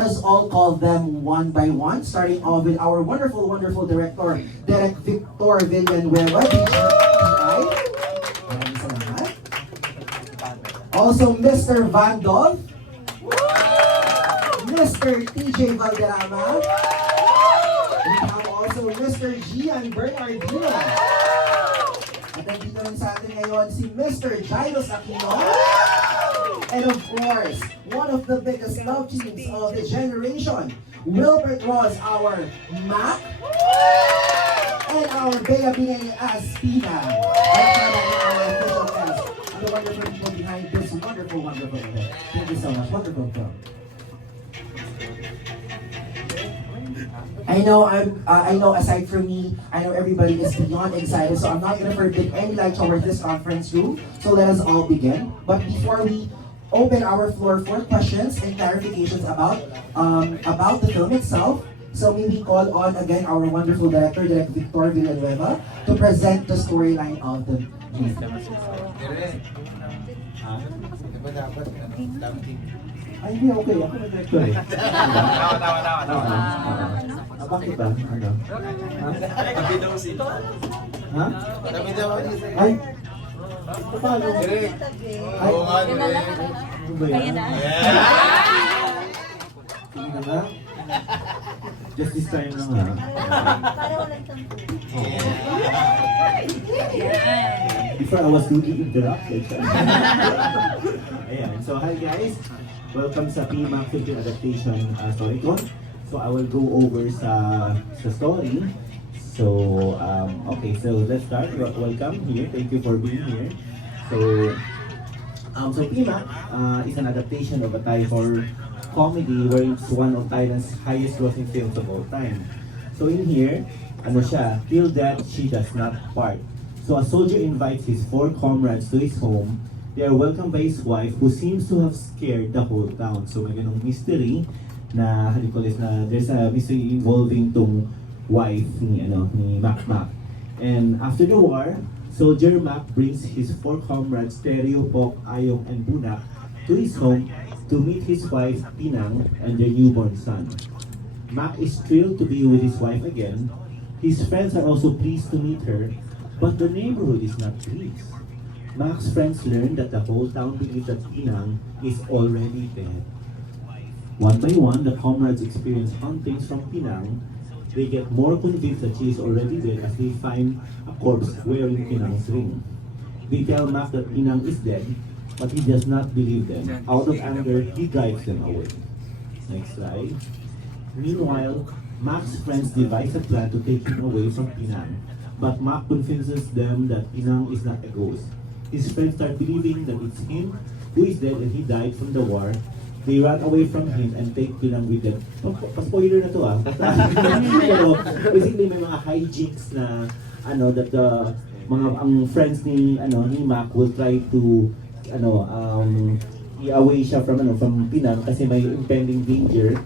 Let's all call them one by one, starting off with our wonderful, wonderful director, Derek Victor Villanueva, DGI. Maraming salamat. Also, Mr. Van Dolph, Mr. TJ Valderrama, we have also Mr. Gian Bernardino. At nandito rin sa atin ngayon si Mr. Jairus Aquino. And of course, one of the biggest love teams of the generation, Wilbert Ross, our Mac, and our Bea Binay Aspina. And our official cast, and the wonderful people behind this wonderful, wonderful event. Thank you so much. Wonderful film. I know aside from me, I know everybody is beyond excited, so I'm not gonna forbid any light towards this conference room. So let us all begin. But before we open our floor for questions and clarifications about the film itself, so may we call on again our wonderful director, Director Victor Villanueva, to present the storyline of the movie. Ay, hindi, okay. Ako na director eh. Bakit ba? Ano? Tabi daw sila. Ha? Tabi daw sila. Ay! Paano? Direk. Ay! Oo nga, direk. Ano ba yan? Tingin na nga. Just this time lang ha. Para walang tampo. Before I was rudely interrupted. Ayan. So, hi guys. Welcome sa PMAC Filter Adaptation Storycon. So, I will go over sa story. So, okay. So, let's start. Welcome here. Thank you for being here. So PMAC is an adaptation of a Thai horror comedy where it's one of Thailand's highest grossing films of all time. So in here, ano siya, till death she does not part. So a soldier invites his 4 comrades to his home. They are welcomed by his wife who seems to have scared the whole town. So may ganong mystery na, na there's a mystery involving tong wife ni Mac. And after the war, Soldier Mac brings his 4 comrades Tereo, Pok, Ayong, and Bunak to his home to meet his wife Pinang and their newborn son. Mac is thrilled to be with his wife again. His friends are also pleased to meet her, but the neighborhood is not pleased. Mac's friends learn that the whole town believes that Pinang is already dead. One by one, the comrades experience hauntings from Pinang. They get more convinced that she is already dead as they find a corpse wearing Pinang's ring. They tell Mac that Pinang is dead, but he does not believe them. Out of anger, he drives them away. Next slide. Meanwhile, Mac's friends devise a plan to take him away from Pinang, but Mac convinces them that Pinang is not a ghost. His friends start believing that it's him who is dead and he died from the war. They run away from him and take Pinang with them. Pa-spoiler na to ah. Pero basically may mga hijinks na that the ang friends ni Mac will try to i-away siya from Pinang kasi may impending danger,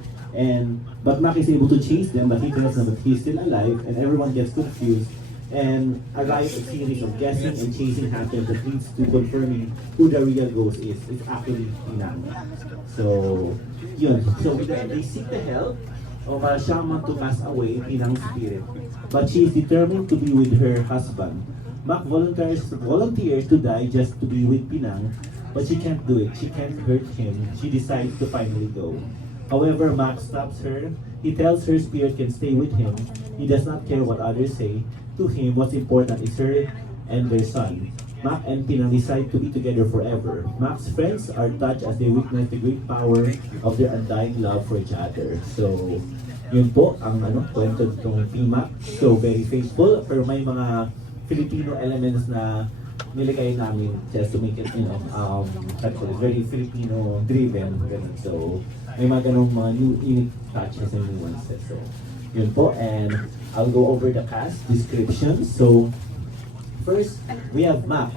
but Mac is able to chase them, but he tells them that he's still alive and everyone gets confused. And a series of guessing and chasing happens that leads to confirming who the real ghost is. It's actually Pinang. So, yun. So, they seek the help of a shaman to pass away Pinang's spirit. But she is determined to be with her husband. Mac volunteers to die just to be with Pinang, but she can't do it. She can't hurt him. She decides to finally go. However, Mac stops her. He tells her spirit can stay with him. He does not care what others say. To him, what's important is her and their son. Mac and Pinang decide to be together forever. Mac's friends are touched as they witness the great power of their undying love for each other. So, yun po ang kwento nitong PMAC. So, very faithful. Pero may mga Filipino elements na nilagay namin just to make it, very Filipino driven. Ganun. So, may mga ganong mga new unique touches and nuances. So, yun po, and I'll go over the cast description. So, first, we have Mac.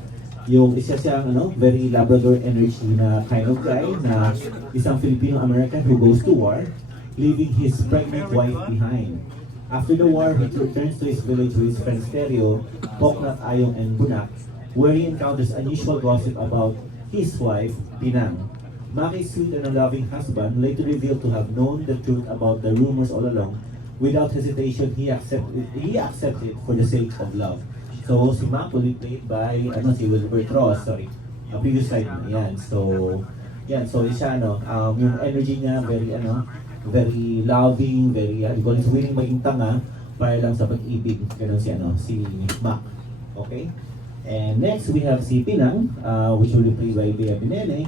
Yung isa siyang very Labrador energy na kind of guy na isang Filipino-American who goes to war, leaving his pregnant wife behind. After the war, he returns to his village with his friends Tereo, Poknat, Ayong, and Bunak, where he encounters unusual gossip about his wife, Pinang. Maki's sweet and a loving husband, later revealed to have known the truth about the rumors all along. Without hesitation, he accepted for the sake of love. So, si Mac will be played by, si Wilbert Ross, sorry. Previous slide na, yan. So, siya, yung energy niya, very loving, very, willing maging tanga, para lang sa pag-ibig, ganun si Mac. Okay? And next, we have si Pinang, which will be played by Bea Binene,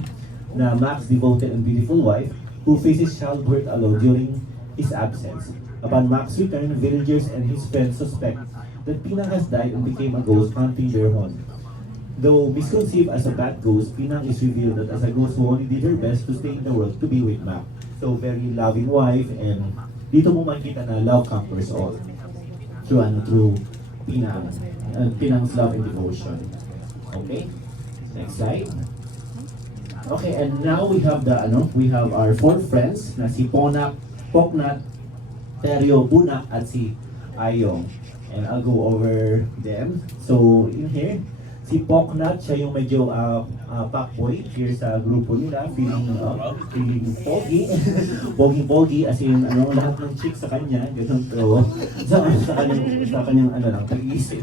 na Mac's devoted and beautiful wife, who faces childbirth alone during his absence. Upon Mac's return, villagers and his friends suspect that Pinang has died and became a ghost haunting their home. Though misconceived as a bad ghost, Pinang is revealed that as a ghost who only did her best to stay in the world to be with Mac. So, very loving wife, and dito mo makikita na love conquers all. Through Pinang, Pinang's love and devotion. Okay? Next slide. Okay, and now we have we have our four friends na si Poknat, Teryo, Bunak, at si Ayong. And I'll go over them. So, in here, si Poknat, siya yung medyo fuckboy here sa grupo nila, feeling pogi. Pogi, as in, lahat ng chicks sa kanya, ganun to, sa kanyang pag-iisip.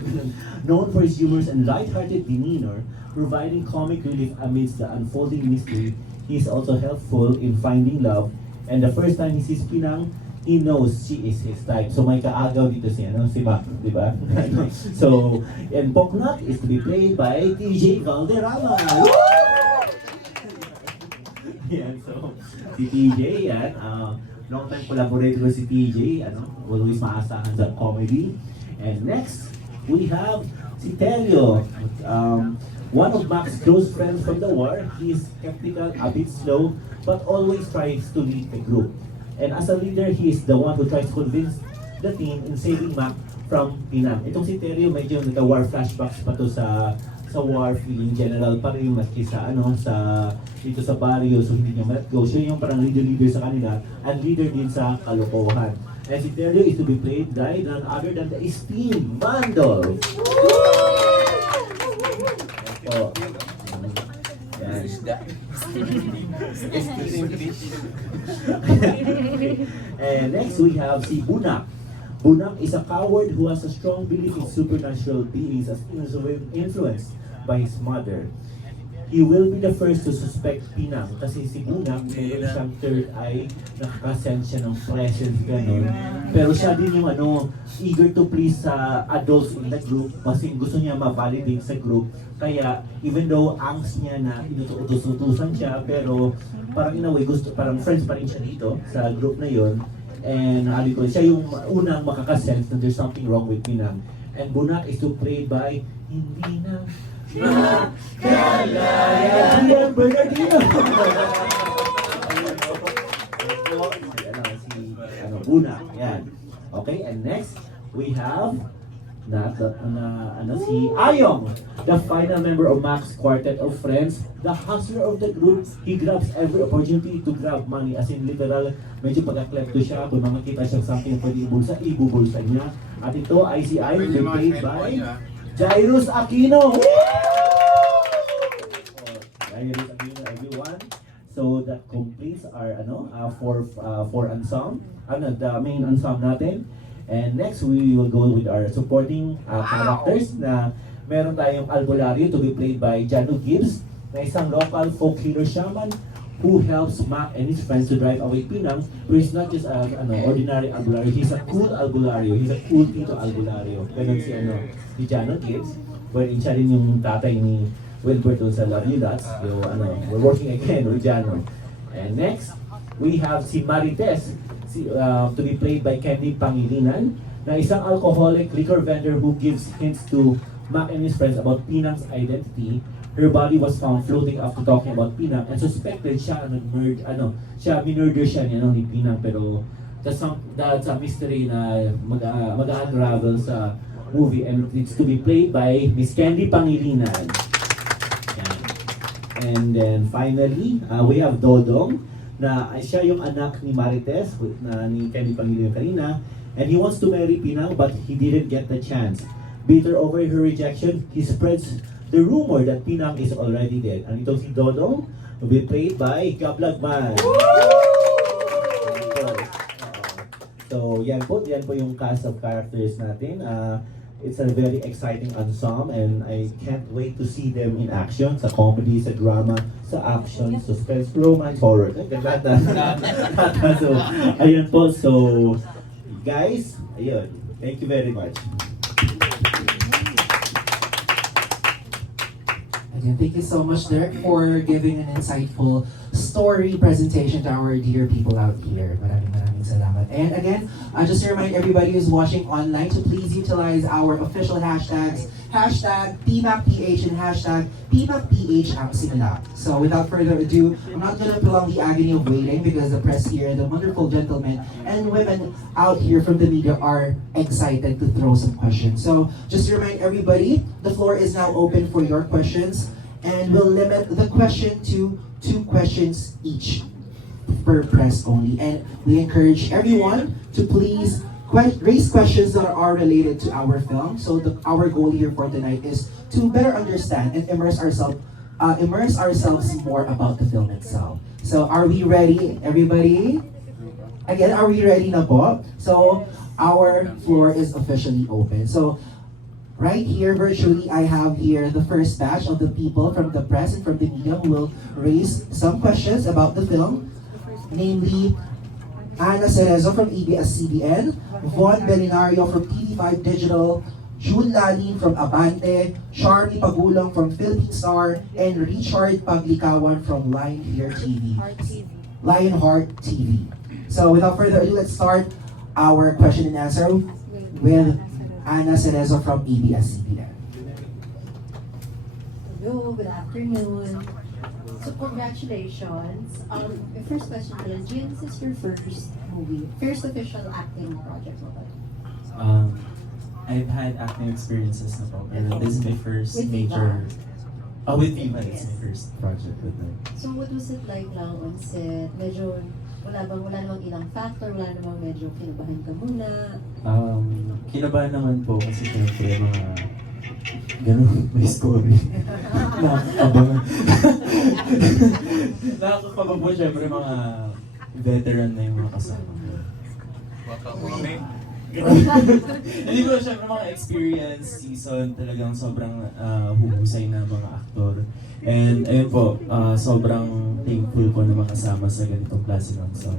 Known for his humorous and light-hearted demeanor, providing comic relief amidst the unfolding mystery, he is also helpful in finding love, and the first time he sees Pinang, he knows she is his type. So may kaagaw dito si Mac, di ba? So, and Poknat is to be played by TJ Valderrama. Yan, so, si TJ, yan, long time collaborator si TJ, always maasahan sa comedy. And next, we have si Teryo, one of Mac's close friends from the war. He is skeptical, a bit slow, but always tries to lead the group. And as a leader, he is the one who tries to convince the team in saving Mac from Pinang. Itong si Teryo, medyo nagka-war flashbacks pa to sa war feeling general pa rin maski sa dito sa barrio, so hindi niya let go. Siya yung parang leader sa kanila and leader din sa kalokohan. And si Teryo is to be played by none other than the esteemed Mandol. So, and next we have si Bunak. Bunak is a coward who has a strong belief in supernatural beings as influenced by his mother. He will be the first to suspect Pinang kasi si Bunak meron siyang third eye, nakakasense siya ng presence, gano'n. Pero siya din yung eager to please sa adults in the group kasi gusto niya ma-validate sa group. Kaya even though angst niya na inututos-utusan siya, pero parang in a way, parang friends pa rin siya dito sa group na yon. And siya yung unang makakasense na there's something wrong with Pinang. And Bunak is to played by hindi na Kalaya Gian Bernardino. Si Bunak, yan. Okay, and next we have si Ayong, the final member of Mac's quartet of friends, the hustler of the group. He grabs every opportunity to grab money, as in literal, medyo pagka-klepto siya, kung makikita siya something pwede ibubulsa niya. At ito ay si Ayong, played by Jairus Aquino. Jairus Aquino, everyone. So that completes our four ensemble, the main ensemble natin. And next, we will go with our supporting characters na meron tayong albularyo to be played by Janu Gibbs, na isang local folk healer shaman who helps Mac and his friends to drive away Pinang, but he's not just ordinary albularyo, he's a cool albularyo, he's a cool Tito albularyo. Ganun si Janu Gibbs, wherein siya rin yung tatay ni Wilbert sa Love You Lots. So, we're working again with Janu. And next, we have si Marites, to be played by Candy Pangilinan, na isang alcoholic liquor vendor who gives hints to Mac and his friends about Pinang's identity. Her body was found floating after talking about Pinang, and suspected siya minurder siya ni Pinang, pero that's a mystery na mag-unravel sa movie, and it's to be played by Miss Candy Pangilinan. Yan. And then finally, we have Dodong, na siya yung anak ni Marites, ni Candy Pangilinan kanina, and he wants to marry Pinang but he didn't get the chance. Bitter over her rejection, he spreads the rumor that Pinang is already dead. And itong si Dodong, will be played by Kablagman. So, yan po yung cast of characters natin. It's a very exciting ensemble and I can't wait to see them in action sa comedy, sa drama, sa action, suspense, romance, horror. Ay, ganda. So, ayun po. So, guys, ayun. Thank you very much. Again, thank you so much, Derek, for giving an insightful story presentation to our dear people out here. Maraming salamat. And again, just to remind everybody who's watching online to please utilize our official hashtags, hashtag PMACPH and hashtag PMACPH ang simula. So without further ado, I'm not gonna prolong the agony of waiting because the press here, the wonderful gentlemen and women out here from the media are excited to throw some questions. So just to remind everybody, the floor is now open for your questions and we'll limit the question to 2 questions each per press only. And we encourage everyone to please raise questions that are related to our film. So our goal here for tonight is to better understand and immerse ourselves more about the film itself. So are we ready, everybody? Again, are we ready na po? So our floor is officially open. So right here, virtually, I have here the first batch of the people from the press and from the media who will raise some questions about the film. Namely, Ana Cerezo from ABS-CBN, Von Belinario from TV5 Digital, June Lalin from Abante, Charmy Pagulong from Philippine Star, and Richard Paglikawan from Lionheart TV. So without further ado, let's start our question and answer with Ana Cerezo from ABS-CBN. Hello, good afternoon. So congratulations. My first question is, Gian, this is your first movie, first official acting project mo ba? I've had acting experiences na po, pero this is my first With major... Viva? Oh, with Viva, it's Yes. my first project with them. So what was it like lang on set? Medyo wala namang ilang factor, wala namang medyo kinabahan ka muna. Kinabahan naman po kasi syempre mga ganun, may story. Nakakabangan. Nakakabagan po syempre mga veteran na yung mga kasama ko. Hindi ko syempre mga experience, season, talagang sobrang huhusay na mga aktor. And ayun po, sobrang thankful ko na makasama sa ganitong klase ng song.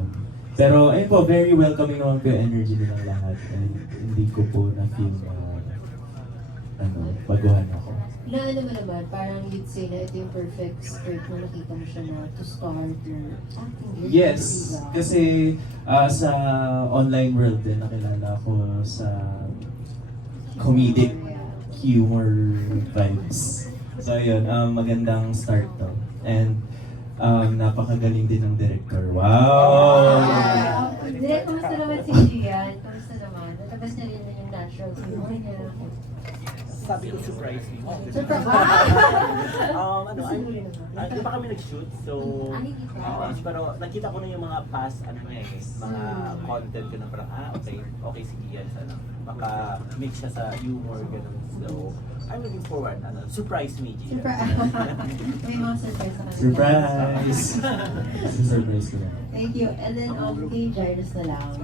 Pero ayun po, very welcoming naman po yung energy nilang lahat. And hindi ko po na-feel baguhan ako. Na ano mo naman, parang you'd say na ito yung perfect script na nakita mo siya na to start your acting career. Yes, Diba? kasi sa online world din nakilala ko sa comedic humor vibes. So ayun, magandang start to. And napakagaling din ng director. Wow! Direk, kumusta naman si Gian? Kumusta naman? Natabas niya rin yung natural humor niya. Sabi ko surprise me. Surprise! Hindi pa kami nag-shoot, so Ay, hindi pa. pero nakita ko na yung mga past mga content ko na parang okay sige yan sana. Baka mix siya sa humor ganun. So I'm looking forward. Surprise me, Gia. May mga surprise sa kanila. Surprise! Surprise ko na. Thank you. And then, kay Jairus na lang.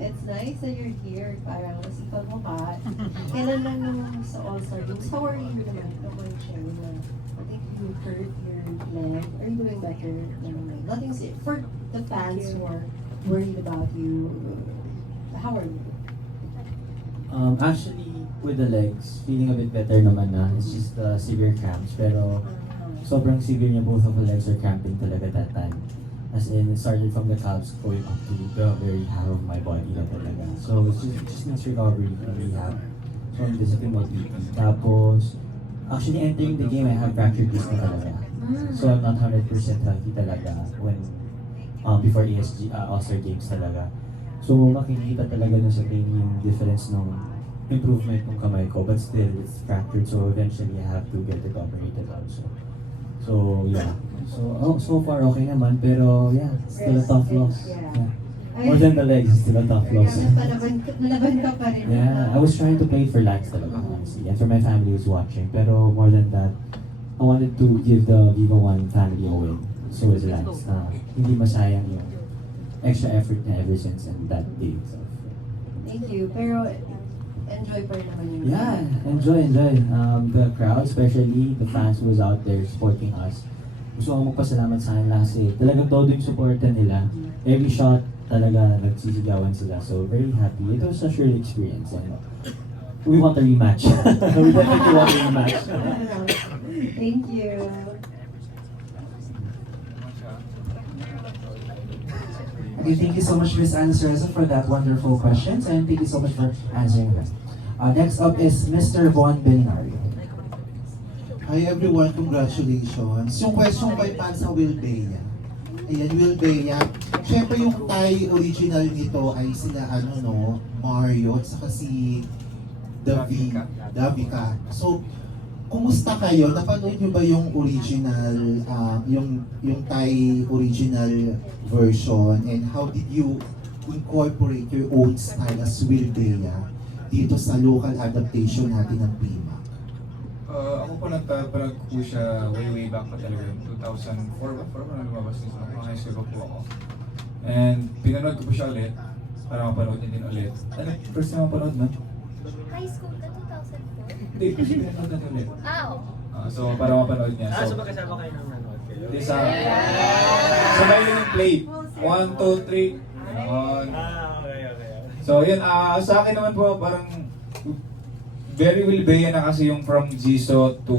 It's nice that you're here. Parang masipag mo ka. Kailan lang naman sa All-Star Games. How are you naman? Ito ko yung share na. I think you hurt your leg. Are you doing better? Nothing serious. For the fans who are worried about you, how are you? Actually, with the legs, feeling a bit better naman na. It's just the severe cramps. Pero sobrang severe niya, both of the legs are cramping talaga that time. As in, it started from the calves going up to the very half of my body na talaga. So, it's just needs recovery and rehab. So, I'm visiting mobility. Tapos, actually entering the game, I have fractured disc na talaga. So, I'm not 100% healthy talaga when, before ESG, All-Star Games talaga. So, makikita talaga na sa game yung difference ng improvement ng kamay ko. But still, it's fractured. So, eventually, I have to get it operated also. So, yeah. So far okay naman, pero yeah, still a tough loss. Yeah. More than the legs, still a tough loss. Nalaban ka pa rin. Yeah, I was trying to play for lakhs talaga, honestly, and for my family who's watching. Pero more than that, I wanted to give the Viva One family a win. So is Lance. Hindi masayang yung extra effort niya ever since and that day. So, Thank you. Pero enjoy pa rin naman yung yeah, enjoy. The crowd, especially the fans who was out there supporting us. Gusto ko magpasalamat sa kanila kasi talagang todo yung supporta nila. Every shot talaga nagsisigawan sila. So very happy. It was a surreal experience and we want a rematch. We definitely want a rematch. Thank you. Okay, thank you so much, Ms. Anna Cereza, for that wonderful questions, and thank you so much for answering them. Next up is Mr. Von Belinario. Hi everyone, congratulations. Yung question kay Pansa Wilbea. Ayan, Wilbea. Siyempre yung Thai original nito ay sila Mario at saka si Davika. So, kumusta kayo? Napanood nyo ba yung original, yung Thai original version? And how did you incorporate your own style as Wilbea dito sa local adaptation natin ng Pima? Ako po nagpapanood ko siya way back pa talaga yung 2004 ba? Parang lumabas din sa mga high school pa po ako. And pinanood ko po siya ulit para mapanood niya din ulit. Ano, first time mapanood na? High school ka 2004? Hindi, kasi pinanood natin ulit. Okay. So para mapanood niya. So magkasama kayo ng nanood kayo? Hindi sa... Sabay yun yung play. 1, 2, 3. Ganon. Okay. So yun, sa akin naman po parang very Wilbea na kasi yung from Jisoo to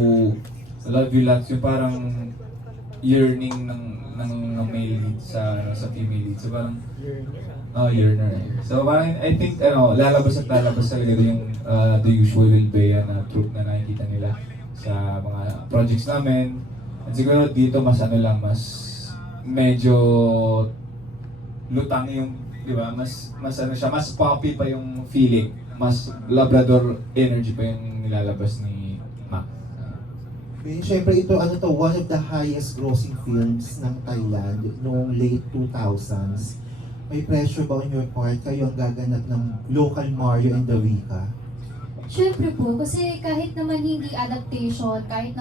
Love You Lots, yung parang yearning ng male lead sa female lead. So parang yearner. So parang I think lalabas talaga yung the usual Wilbea na troop na nakikita nila sa mga projects namin. At siguro dito mas medyo lutang yung, di ba? Mas poppy pa yung feeling. Mas Labrador energy pa yung nilalabas ni Mac. Siyempre ito, one of the highest grossing films ng Thailand noong late 2000s. May pressure ba on your part? Kayo ang gaganap ng local Mario and Davika? Siyempre po, kasi kahit naman hindi adaptation, kahit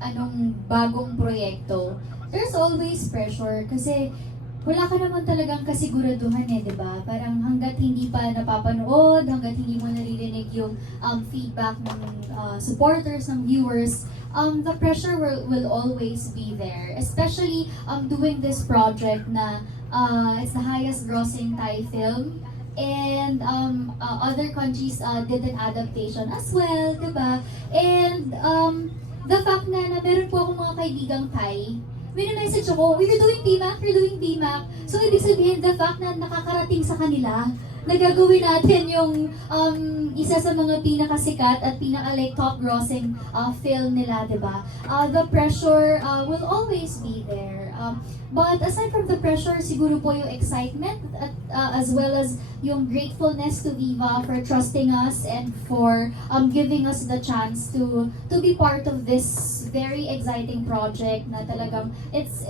anong bagong proyekto, there's always pressure kasi wala ka naman talagang kasiguraduhan di ba? Parang hanggat hindi pa napapanood, hanggat hindi mo naririnig yung feedback ng supporters, ng viewers, the pressure will always be there. Especially doing this project na it's the highest grossing Thai film. And other countries did an adaptation as well, di ba? And the fact na meron po akong mga kaibigang Thai, message ako, we're doing BMAC. So, ibig sabihin, the fact na nakakarating sa kanila, nagagawin natin yung isa sa mga pinakasikat at pinaka-like top grossing film nila, diba? The pressure will always be there. But aside from the pressure, siguro po yung excitement at as well as yung gratefulness to Viva for trusting us and for giving us the chance to be part of this very exciting project na talagang it's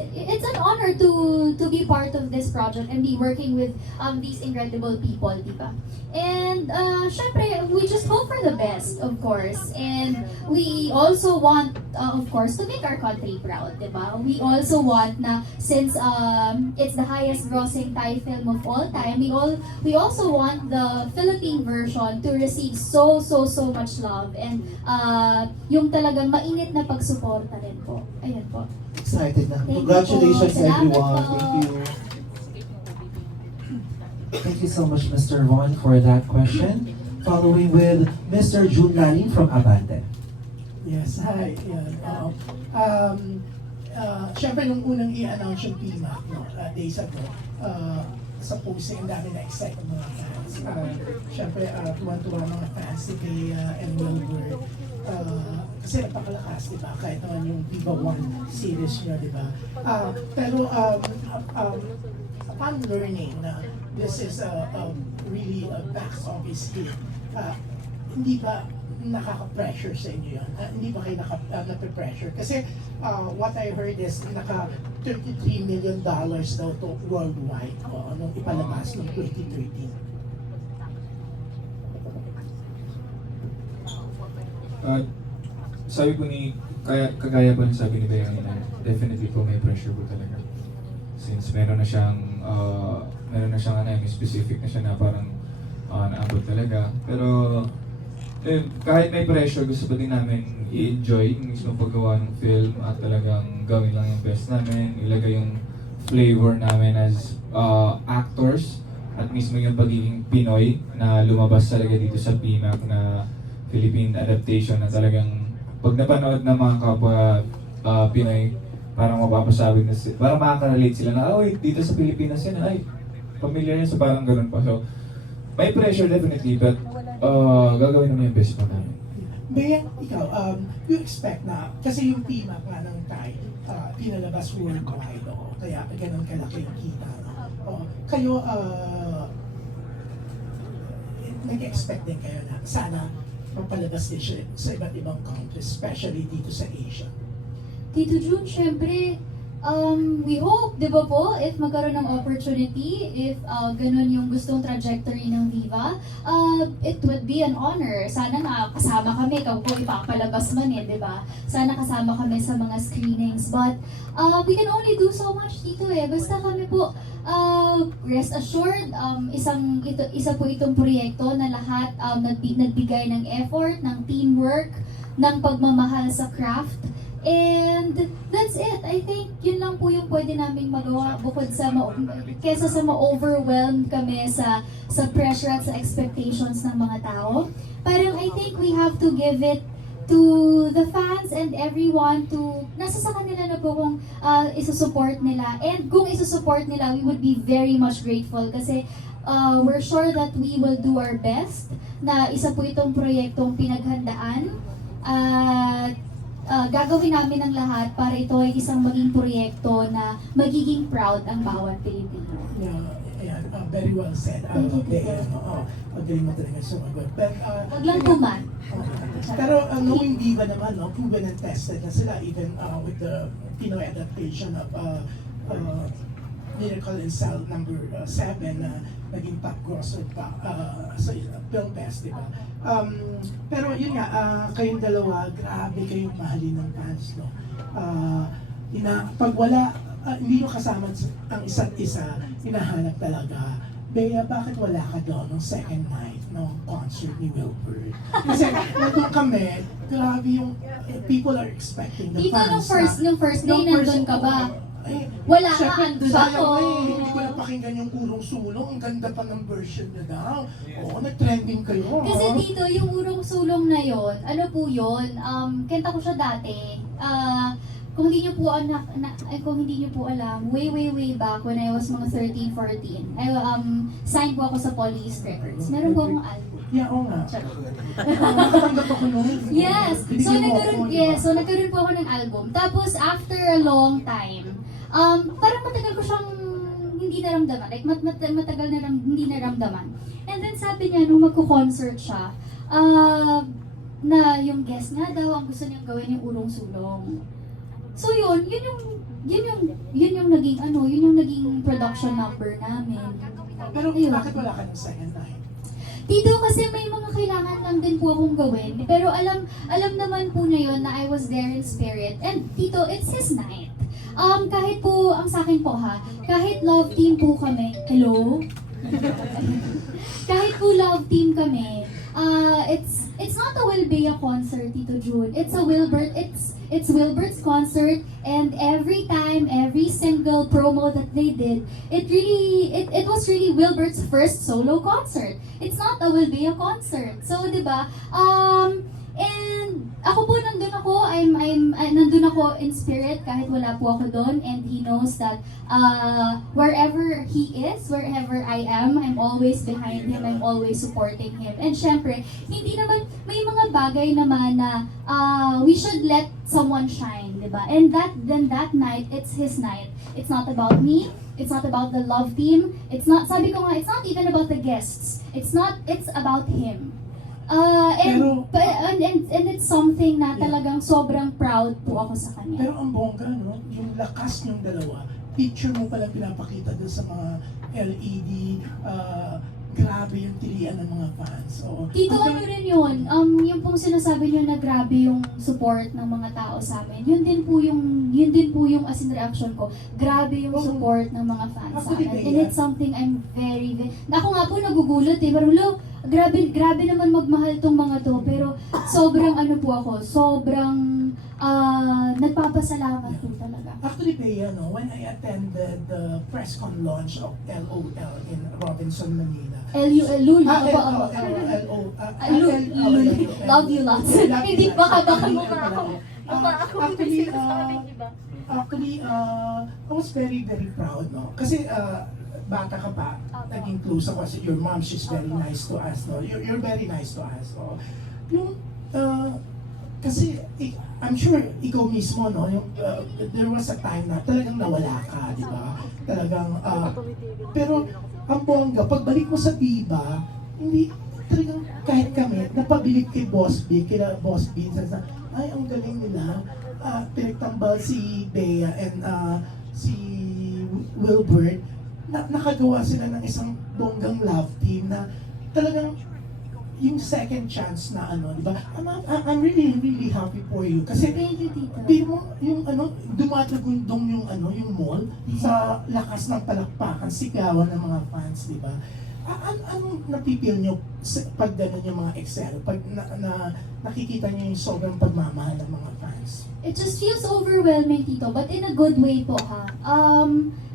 an honor to be part of this project and be working with these incredible people, diba? And syempre, we just hope for the best, of course. And we also want, of course, to make our country proud, diba? We also want na since it's the highest grossing Thai film of all time, we also want the Philippine version to receive so much love and yung talagang mainit na pagsuporta rin po. Ayan po. Excited na. Thank you Congratulations po. Salamat everyone. po. Thank you. Thank you so much, Mr. Von, for that question. Following with Mr. Jun Lalin from Abante. Yes, hi. Yan. Siyempre, nung unang i-announce yung PMAC, days ago, sa posting, ang dami na-excite ng mga fans. Siyempre, tuwan-tuwa mga fans si Bea and Wilbur. Kasi napakalakas, di ba? Kahit naman yung Viva One series nyo, di ba? Pero, upon learning na this is really a box office hit, hindi ba nakaka-pressure sa inyo yan? Hindi ba kayo naka-pressure? Kasi what I heard is $33 million daw to worldwide nung ipalabas noong 2013. sabi po kagaya po ng sabi ni Bea kanina, definitely po may pressure po talaga. Since meron na siyang may specific na siya na parang naabot talaga. Pero kahit may pressure, gusto pa din namin i-enjoy yung mismo paggawa ng film at talagang gawin lang yung best namin, ilagay yung flavor namin as actors at mismo yung pagiging Pinoy na lumabas talaga dito sa PMAC na Philippine adaptation na talagang pag napanood ng mga kapwa Pinoy, parang mapapasabi na parang makaka-relate sila na, wait, dito sa Pilipinas yan, ay, familiar yan, so parang ganun pa. So, may pressure definitely, but gagawin naman yung best pa namin. Bea, ikaw, you expect na, kasi yung PMAC nga ng Thai, pinalabas worldwide, kaya ganun kalaki yung kita. Kayo, nag-expect din kayo na sana mapalabas din siya sa iba't ibang countries, especially dito sa Asia. Tito Jun, syempre, we hope, di ba po, if magkaroon ng opportunity, if ganun yung gustong trajectory ng Viva, it would be an honor. Sana na kasama kami, kung ipapalabas man di ba? Sana kasama kami sa mga screenings. But we can only do so much, Tito Basta kami po, rest assured, isa po itong proyekto na lahat nagbigay ng effort, ng teamwork, ng pagmamahal sa craft. And that's it. I think yun lang po yung pwede namin magawa bukod sa kesa sa ma-overwhelmed kami sa pressure at sa expectations ng mga tao. Parang I think we have to give it to the fans and everyone to nasa sa kanila na po kung isusupport nila. And kung isusupport nila, we would be very much grateful kasi we're sure that we will do our best na isa po itong proyektong pinaghandaan at gagawin namin ang lahat para ito ay isang maging proyekto na magiging proud ang bawat Pilipino. Ayan, very well said. Magaling mo talaga sumagot. Wag lang tuman. Pero knowing Viva naman, proven and tested na sila even with the Pinoy adaptation of Miracle in Cell number 7 na naging top grosser pa sa film festival. Pero yun nga, kayong dalawa, grabe kayong mahalin ng fans, no? Pag wala, hindi nyo kasama ang isa't isa, hinahanap talaga. Bea, bakit wala ka doon nung second night ng concert ni Wilbert? Kasi nandun kami, grabe yung people are expecting the Dito fans nung first day, nandun ka ba? Wala ka, Siyempre, andun sayang ako. hindi ko napakinggan yung urong sulong. Ang ganda pa ng version niya daw. Oo, nag-trending kayo. Kasi dito, yung urong sulong na yon, ano po yun, kenta ko siya dati. Kung hindi niyo po alam, way back when I was mga 13, 14, signed po ako sa Police Records. Meron po akong album. Yeah, oo nga. Nakatanggap ako nun. Yes! So nagkaroon po ako ng album. Tapos after a long time, parang matagal ko siyang hindi naramdaman. Like matagal na hindi naramdaman. And then sabi niya, nung magko-concert siya, na yung guest nga daw, ang gusto niyang gawin yung urong sulong. So yun yung naging production number namin. Pero Ayun. bakit wala ka ng second night? Dito kasi may mga kailangan lang din po akong gawin. Pero alam naman po na yun na I was there in spirit. And Tito, it's his night. Kahit po, ang sa akin po kahit love team po kami, hello? Kahit po love team kami, it's not a Wilbea concert, Tito June. It's Wilbert's concert, and every single promo that they did, it was really Wilbert's first solo concert. It's not a Wilbea concert. So, 'di ba? And ako po nandun ako in spirit kahit wala po ako doon, and he knows that wherever he is, wherever I am, I'm always behind him, I'm always supporting him. And syempre, hindi naman, may mga bagay naman na we should let someone shine, di ba? And that night, it's his night. It's not about me. It's not about the love team. Sabi ko nga, it's not even about the guests. It's about him. And it's something na talagang sobrang proud po ako sa kanya. Pero ang bongga, no? Yung lakas ng dalawa, picture mo palang pinapakita doon sa mga LED, grabe yung tilian ng mga fans. So, Tito, ano rin yun? Yung pong sinasabi nyo na grabe yung support ng mga tao sa amin, yun din po yung as in reaction ko, grabe yung support ng mga fans sa amin. And it's something I'm very, ako nga po nagugulat eh, parang lo, grabe naman magmahal tong mga to, pero sobrang ano po ako, sobrang nagpapasalamat po talaga. Actually, Bea, no, when I attended the press con launch of LOL in Robinson, Manila. Lul, love you lots. Hindi baka mukha ako. Actually, I was very, very proud, no? Kasi bata ka pa, naging close ako. Your mom, she's very nice to us, no? You're very nice to us, no? Yung, kasi I'm sure ikaw mismo, no, yung, there was a time na talagang nawala ka, di ba? Talagang, pero ang bongga, pagbalik mo sa Viva, hindi, talagang kahit kami, napabilib kay Boss B, kila Boss B, sa ay, ang galing nila, pinagtambal si Bea and si Wilbert, nakagawa sila ng isang bonggang love team na talagang yung second chance na ano, di ba? I'm really, really happy for you. Kasi, Thank you, Tito. di mo, yung ano, dumadagundong yung ano, yung mall sa lakas ng palakpakan, sigawan ng mga fans, di ba? Anong napipil nyo pag gano'n yung mga Excel? Pag nakikita nyo yung sobrang pagmamahal ng mga fans? It just feels overwhelming, Tito, but in a good way po ha.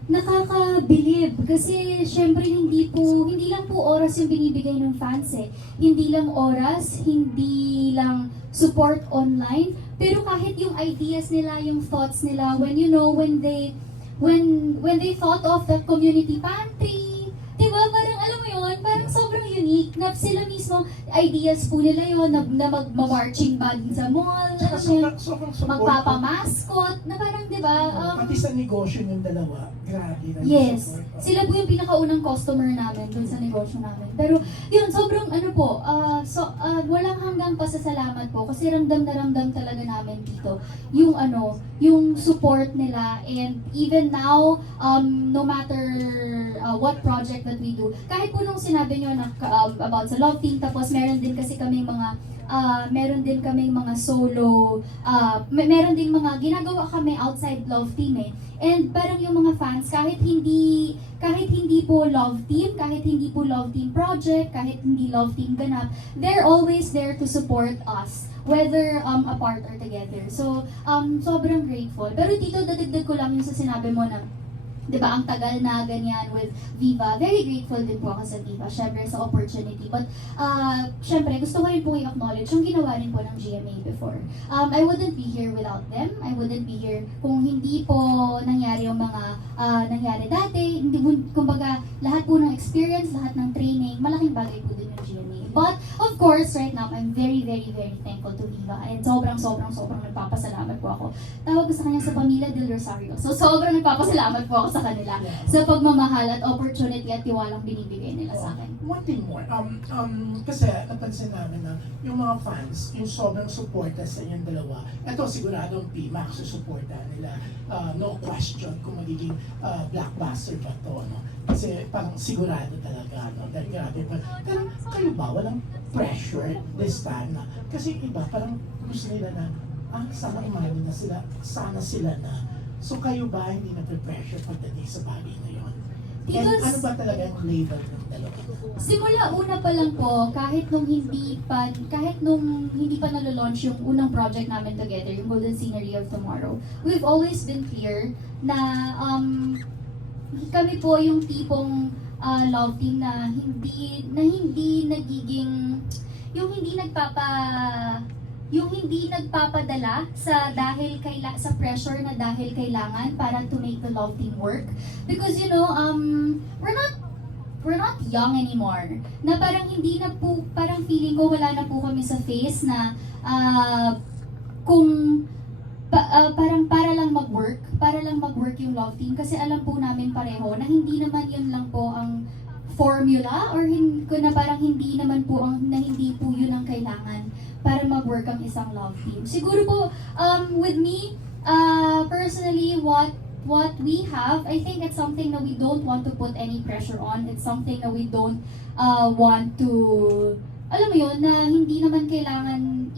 Nakakabilib kasi syempre hindi lang po oras yung binibigay ng fans eh. Hindi lang oras, hindi lang support online, pero kahit yung ideas nila, yung thoughts nila, when they thought of the community pantry, diba, parang alam mo yun, parang sobrang unique na sila mismo, ideas po nila yun, na mag-marching band sa mall, Tsaka sobrang support. magpapamaskot, na parang diba, Pati sa negosyo yung dalawa, grabe na yung yes, support. sila po yung pinakaunang customer namin dun sa negosyo namin. Pero yun, sobrang ano po, walang hanggang pasasalamat po kasi ramdam na ramdam talaga namin dito yung ano, yung support nila, and even now, no matter what project that we do, kahit po nung sinabi nyo na about sa Love Team, tapos meron din kasi kaming mga solo, meron din mga ginagawa kami outside Love Team eh. And parang yung mga fans, kahit hindi po Love Team, kahit hindi po Love Team project, kahit hindi Love Team ganap, they're always there to support us, whether apart or together. So, sobrang grateful. Pero Tito, dadagdag ko lang yung sa sinabi mo na, di ba, ang tagal na ganyan with Viva. Very grateful din po ako sa Viva, syempre sa opportunity. But, syempre, gusto ko rin po i-acknowledge yung ginawa rin po ng GMA before. I wouldn't be here without them. I wouldn't be here kung hindi po nangyari yung mga nangyari dati. Hindi, kumbaga, lahat po ng experience, lahat ng training, malaking bagay po din yung GMA. But, of course, right now, I'm very, very, very thankful to Viva. And sobrang nagpapasalamat po ako. Tawag ko sa kanya sa Pamilya del Rosario. So, sobrang nagpapasalamat po ako sa kanila sa pagmamahal at opportunity at tiwalang binibigay nila sa akin. One thing more, kasi napansin namin na yung mga fans, yung sobrang suporta sa inyong dalawa, ito siguradong PMAX susuporta nila, no question kung magiging blockbuster ba to, no? Kasi parang sigurado talaga, no? Dahil grabe pa. Pero kayo ba, walang pressure this time na? Kasi iba, parang gusto nila na, sana umani na sila, sana sila na. So kayo ba hindi na-pressure pagdating sa bagay na yun? And ano ba talaga yung label ng dalawa? Simula una pa lang po, kahit nung hindi pa nalo-launch yung unang project namin together, yung Golden Scenery of Tomorrow, we've always been clear na kami po yung tipong love team na hindi nagiging, yung hindi nagpapadala sa pressure na dahil kailangan para to make the love team work, because we're not young anymore, na parang hindi na po, parang feeling ko wala na po kami sa phase na parang para lang mag-work yung love team, kasi alam po namin pareho na hindi naman yun lang po ang formula, or parang hindi naman po hindi po yun ang kailangan para mag-work ang isang love team. Siguro po, with me, personally, what what we have, I think it's something that we don't want to put any pressure on. It's something that we don't want to, alam mo yun, na hindi naman kailangan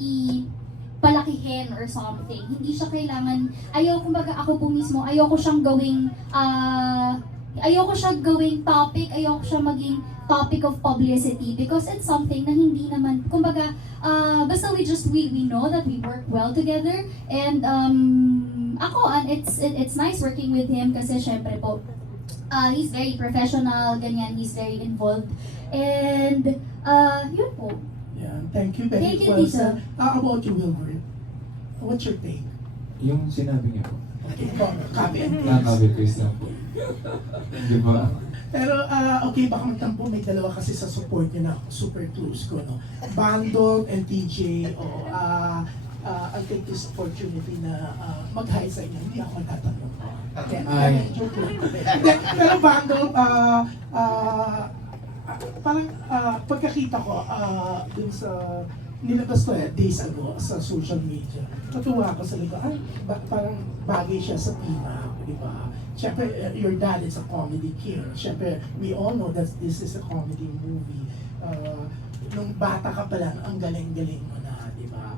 palakihin or something. Hindi siya kailangan, kumbaga ako po mismo, ayoko siyang gawing topic, ayoko siya maging topic of publicity because it's something na hindi naman, kumbaga, basta we know that we work well together and it's nice working with him kasi syempre po, he's very professional, ganyan, he's very involved and yun po. Yeah, thank you. Very Thank you, well Tito. said. How about you, Wilbur? What's your take? Yung sinabi niya po. Okay, copy and paste. Nakaka-paste lang po. Di ba? Pero okay, baka magtampo, may dalawa kasi sa support niyo na super close ko, no? Bandol and TJ, I'll take this opportunity na mag-hi sa inyo. Hindi ako magtatanong. Okay, joke lang. Hindi, pero Bandol, parang pagkakita ko dun sa nilabas ko days ago sa social media, natuwa ako sa liga, parang bagay siya sa Pina, di ba? Siyempre, your dad is a comedy king. Siyempre, we all know that this is a comedy movie. Nung bata ka pa lang, ang galing-galing mo na, di ba?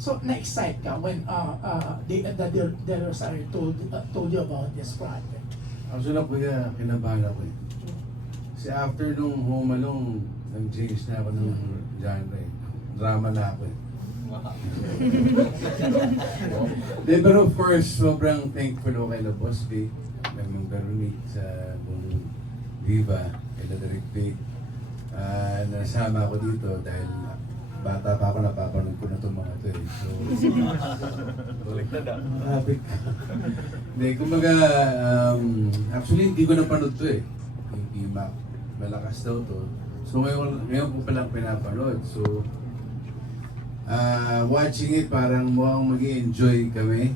So, na-excite ka when the directors are told you about this project. Actually, kuya, kinabahan ako eh. Kasi after nung Home Alone, nag-change na ako ng genre eh. Drama na ako eh. De, pero first, sobrang thankful ako kay La Boss B, kay Mang Veronique sa buong Viva, kay La Direct Vic. Nasama ako dito dahil bata pa ako, napapanood ko na itong mga ito eh. So, traffic. Hindi, kumbaga, actually hindi ko napanood to eh. Yung PMAC, malakas daw to. So ngayon ko palang pinapanood. So, watching it, parang mukhang mag-i-enjoy kami.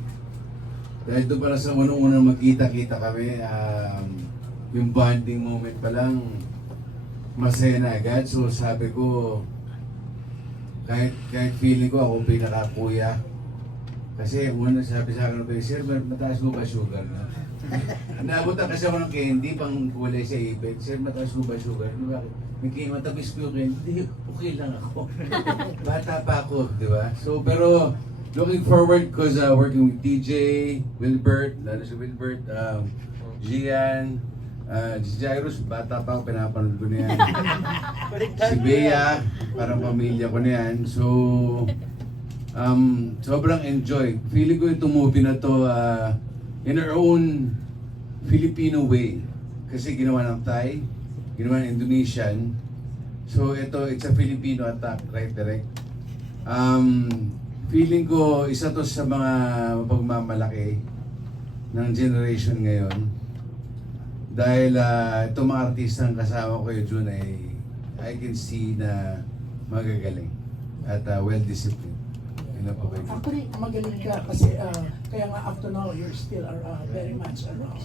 Dahil doon pala sa unang-unang magkita-kita kami, yung bonding moment pa lang, masaya na agad. So sabi ko, kahit feeling ko ako pinaka-kuya. Kasi una sabi sa akin, sir, mataas mo ba sugar na? Naabutan kasi ako ng candy, pang kulay sa ipit. Sir, mataas mo ba sugar? Bakit? May matamis ko yung candy. Okay lang ako. Bata pa ako, di ba? So, pero looking forward because working with TJ, Wilbert, lalo si Wilbert, Gian, si Jairus, bata pa ako, pinapanood ko na yan. Si Bea, parang pamilya ko na yan. So, sobrang enjoy. Feeling ko itong movie na to in our own Filipino way. Kasi ginawa ng Thai, ginawa ng Indonesian. So ito, it's a Filipino attack, right, direct. Feeling ko, isa to sa mga pagmamalaki ng generation ngayon. Dahil itong mga artistang kasama ko yung June ay I can see na magagaling at well-disciplined. Actually, magaling ka kasi kaya nga up to now, you're still very much around.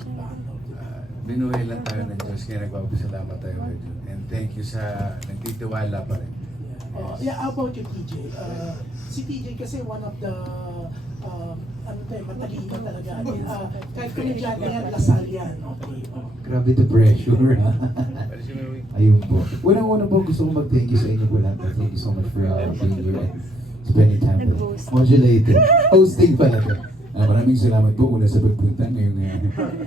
Binuhay lang tayo ng Diyos, kaya nagpapasalamat tayo kay June. And thank you sa nagtitiwala pa rin. Yeah, how about you, TJ? Si TJ kasi one of the matalino talaga. Kahit komedyante yan, Lasal yan. Okay. Grabe the pressure. Ayun po. Unang-una po gusto kong mag-thank you sa inyo po lahat. Thank you so much for being here and spending time with us. Modulated. Hosting pala to. Maraming salamat po una sa pagpunta ngayong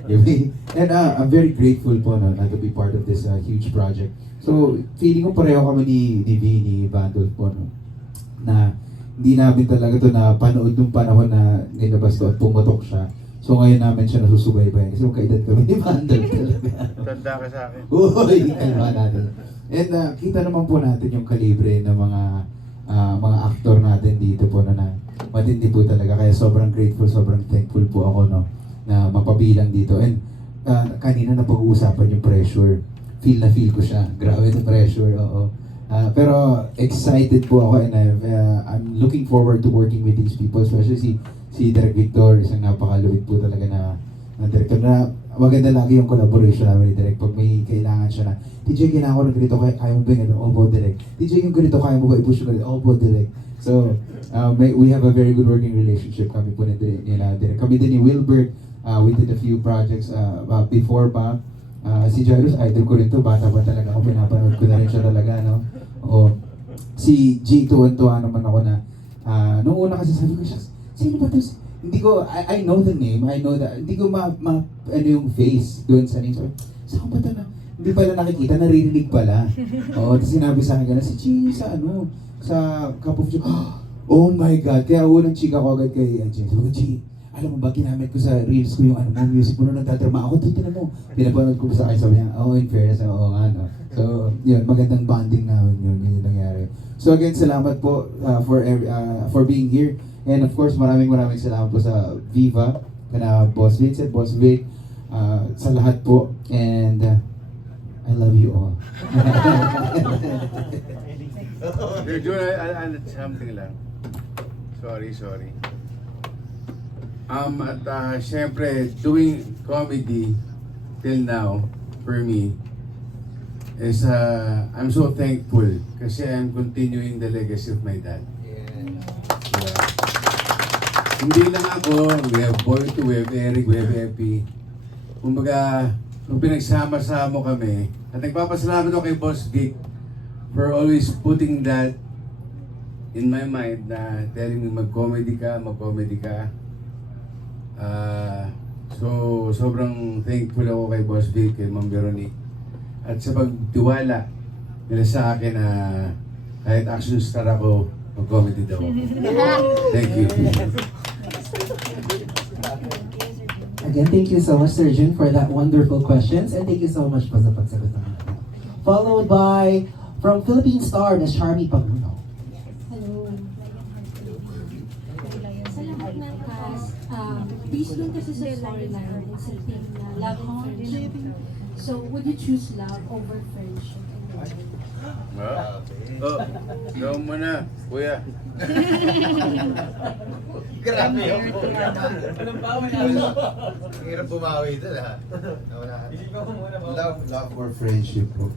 gabi. And I'm very grateful po na to be part of this huge project. So, feeling ko pareho kami ni V, ni Bandol po, no? Na hindi namin talaga to na panood nung panahon na nilabas to at pumatok siya. So ngayon namin siya nasusubaybayan kasi magkaedad kami ni Bandol talaga. Tanda ka sa akin. Uy, kalma natin. And kita naman po natin yung kalibre ng mga aktor natin dito po na matindi po talaga. Kaya sobrang grateful, sobrang thankful po ako, no, na mapabilang dito. And kanina na pag-uusapan yung pressure. Feel na feel ko siya. Grabe yung pressure, oo. Pero excited po ako and I'm looking forward to working with these people, especially si Direk Victor, isang napakaluwit po talaga na director na maganda lagi yung collaboration namin ni Direk pag may kailangan siya na TJ, kailangan ko ng ganito, kaya mo ba yung ganito? Opo, Direk. TJ, yung ganito, kaya mo ba i-push yung ganito? Opo, Direk. So, we have a very good working relationship kami po nila Direk. Kami din ni Wilbert, We did a few projects before pa. Si Jairus, idol ko rin to. Bata pa talaga ako. Pinapanood ko na rin siya talaga, no? Oo. Si G, tuwan-tuwa naman ako na nung una kasi sabi ko siya, sino ba to? Hindi ko, I know the name, I know that, hindi ko ano yung face doon sa name. Saan ba ito na? Hindi pala nakikita, naririnig pala. Oo, tapos sinabi sa akin gano'n, si G, sa Cup of Joe. Oh my God, kaya unang chika ko agad kay G. Sabi ko, G, alam mo ba, ginamit ko sa reels ko yung music mo nung nagtatrama ako, tinan mo. Pinapanood ko sa akin, sabi niya, in fairness, nga, no. So, yun, magandang bonding namin yun yung nangyari. So again, salamat po for being here. And of course, maraming salamat po sa Viva, kana Boss Vincent, Boss Vic, sa lahat po. And I love you all. I'll add something lang. Sorry. Syempre, doing comedy till now, for me, is I'm so thankful kasi I'm continuing the legacy of my dad. Hindi lang ako, we have Boyto, we have Eric, we have Epi. Kumbaga, nung pinagsama-sama kami, at nagpapasalamat ako kay Boss Vic for always putting that in my mind na telling me mag-comedy ka. So, sobrang thankful ako kay Boss Vic, kay Ma'am Veronique. At sa pagtiwala nila sa akin na kahit action star ako, mag-comedy daw ako. Thank you. Again, thank you so much, Sir Jun, for that wonderful questions. And thank you so much po sa pagsagot ng mga. Followed by, from Philippine Star, Ms. Charmy Paguno. Hello. Sa lahat ng cast, based lang kasi sa storyline, it's a thing na love and friendship. So, would you choose love over friendship? Ikaw muna, kuya. Grabe yung hirap bumawi doon ha. Love or friendship po.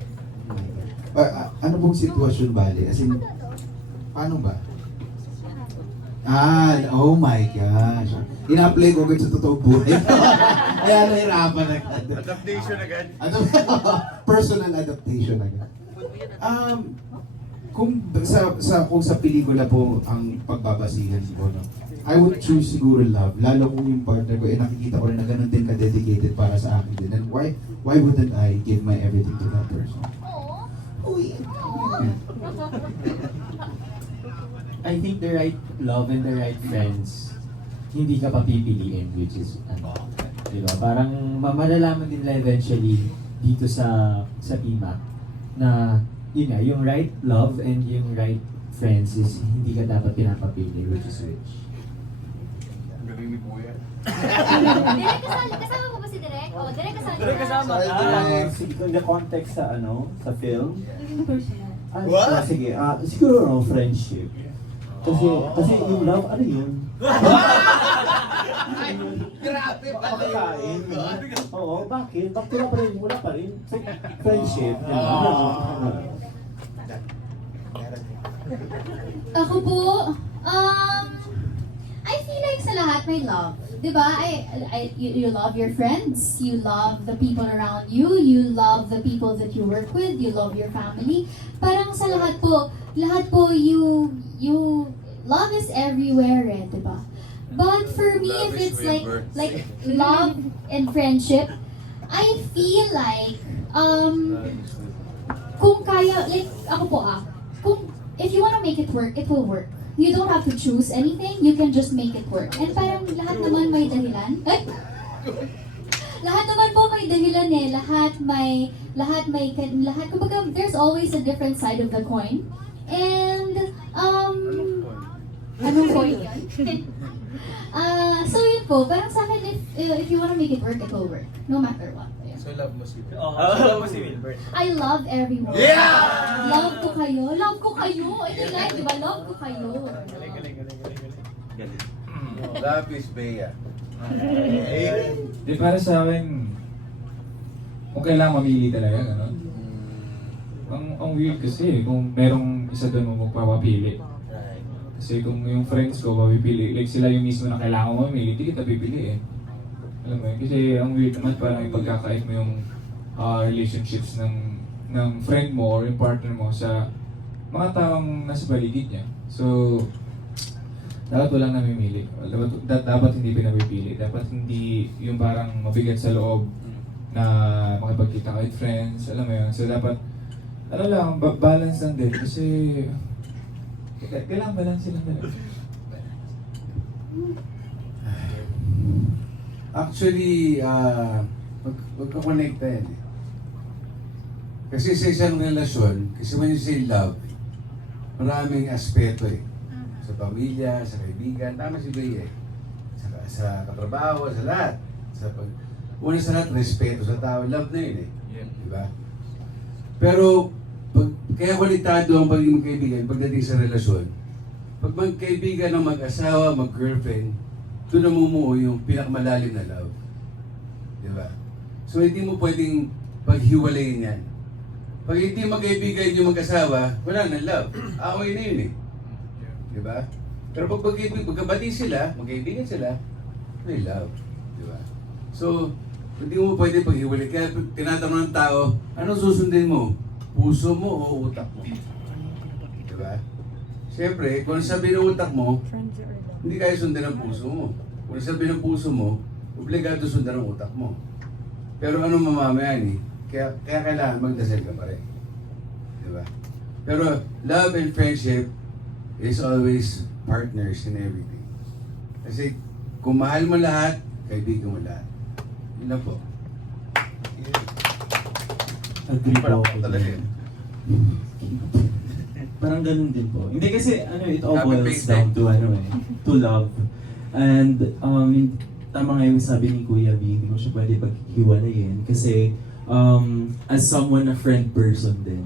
Ano pong sitwasyon bali? As in, paano ba? Oh my gosh. Ina-apply ko agad sa totoong buhay. Kaya nahirapan agad. Adaptation agad. Personal adaptation agad. Kung sa pelikula po ang pagbabasihan ko, no? I would choose siguro love. Lalo kung yung partner ko, nakikita ko rin na ganun din ka-dedicated para sa akin din. And why wouldn't I give my everything to that person? Oh, yeah. I think the right love and the right friends, hindi ka papipiliin, which is, diba? Parang malalaman din nila eventually dito sa PMAC na yun nga, yung right love and yung right friends is hindi ka dapat pinapapili, which is which. Galing ni kuya. Direk, kasama mo ba si Direk? Oh, Direk kasama ka. In the context sa sa film. Naging personal. Sige, siguro friendship. Kasi yung love, ano yun? Grabe pala Pagkain. Oo, bakit? Bakit wala pa rin? Friendship. Ako po, I feel like sa lahat may love. Diba? You love your friends, you love the people around you, you love the people that you work with, you love your family. Parang sa lahat po, you love is everywhere, eh, diba? But for me, if it's like love and friendship, I feel like, kung kaya, like, ako po if you wanna make it work, it will work. You don't have to choose anything, you can just make it work. And parang lahat naman may dahilan. Lahat naman po may dahilan eh. Kumbaga, there's always a different side of the coin. And, anong coin yun? So yun po, parang sa akin, if you wanna make it work, it will work. No matter what. Yeah. So love mo si Wilbert. I love everyone. Yeah! Love ko kayo. Ito like, di ba? Love ko kayo. Love is Bea. Di para sa akin, kung kailangan mamili talaga, gano'n. Ang weird kasi, kung merong isa doon mo magpapapili. Kasi kung yung friends ko, mapipili, like sila yung mismo na kailangan mo mamili, hindi kita pipili eh. Alam mo yun? Kasi ang weird naman parang ipagkakait mo yung relationships ng friend mo or yung partner mo sa mga taong nasa paligid niya. So, dapat walang namimili. Dapat hindi pinapipili. Dapat hindi yung parang mabigat sa loob na makipagkita ka with friends. Alam mo yun? So, dapat, ano lang, balance lang din. Kasi, kailangan balance lang talaga. Actually, magkakonekta yan eh. Kasi sa isang relasyon, kasi when you say love, maraming aspeto eh. Sa pamilya, sa kaibigan, tama si Bea eh. Sa katrabaho, sa lahat. Una sa lahat, respeto sa tao. Love na yun eh. Diba? Pero, kaya kwalitado ang pagiging magkaibigan pagdating sa relasyon. Pag magkaibigan ng mag-asawa, mag-girlfriend, doon namumuo yung pinakamalalim na love. Diba? So, hindi mo pwedeng paghiwalayin yan. Pag hindi magkaibigan yung mag-asawa, wala na love. Away na yun eh. Diba? Pero pag magkabati sila, magkaibigan sila, may love. Diba? So, hindi mo pwede paghiwalay. Kaya tinatanong ng tao, anong susundin mo? Puso mo o utak mo? Diba? Siyempre, kung sabi ng utak mo, hindi kaya sundan ang puso mo. Kung sabi ng puso mo, obligado sundan ang utak mo. Pero anong mamamayan eh? Kaya kailangan magdasal ka pa rin. Diba? Pero love and friendship is always partners in everything. Kasi kung mahal mo lahat, kaibigan mo lahat. Yun lang po. Agree po ako. Talaga yun. Parang ganun din po. Hindi kasi it all Copy boils paste down to to love. And tama nga yung sabi ni Kuya B, hindi mo siya pwede paghiwalayin kasi as someone a friend person din,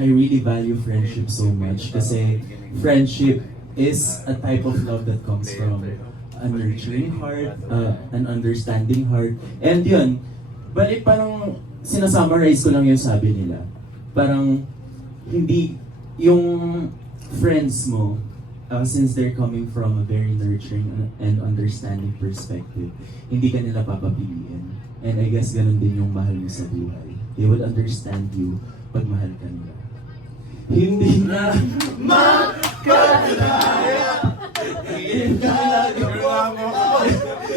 I really value friendship so much kasi friendship is a type of love that comes from a nurturing heart, an understanding heart. And yun, balik parang sinasummarize ko lang yung sabi nila. Parang hindi yung friends mo, since they're coming from a very nurturing and understanding perspective, hindi ka nila papapiliin. And I guess ganun din yung mahal mo sa buhay. They will understand you pag mahal ka nila. Hindi na makakaya.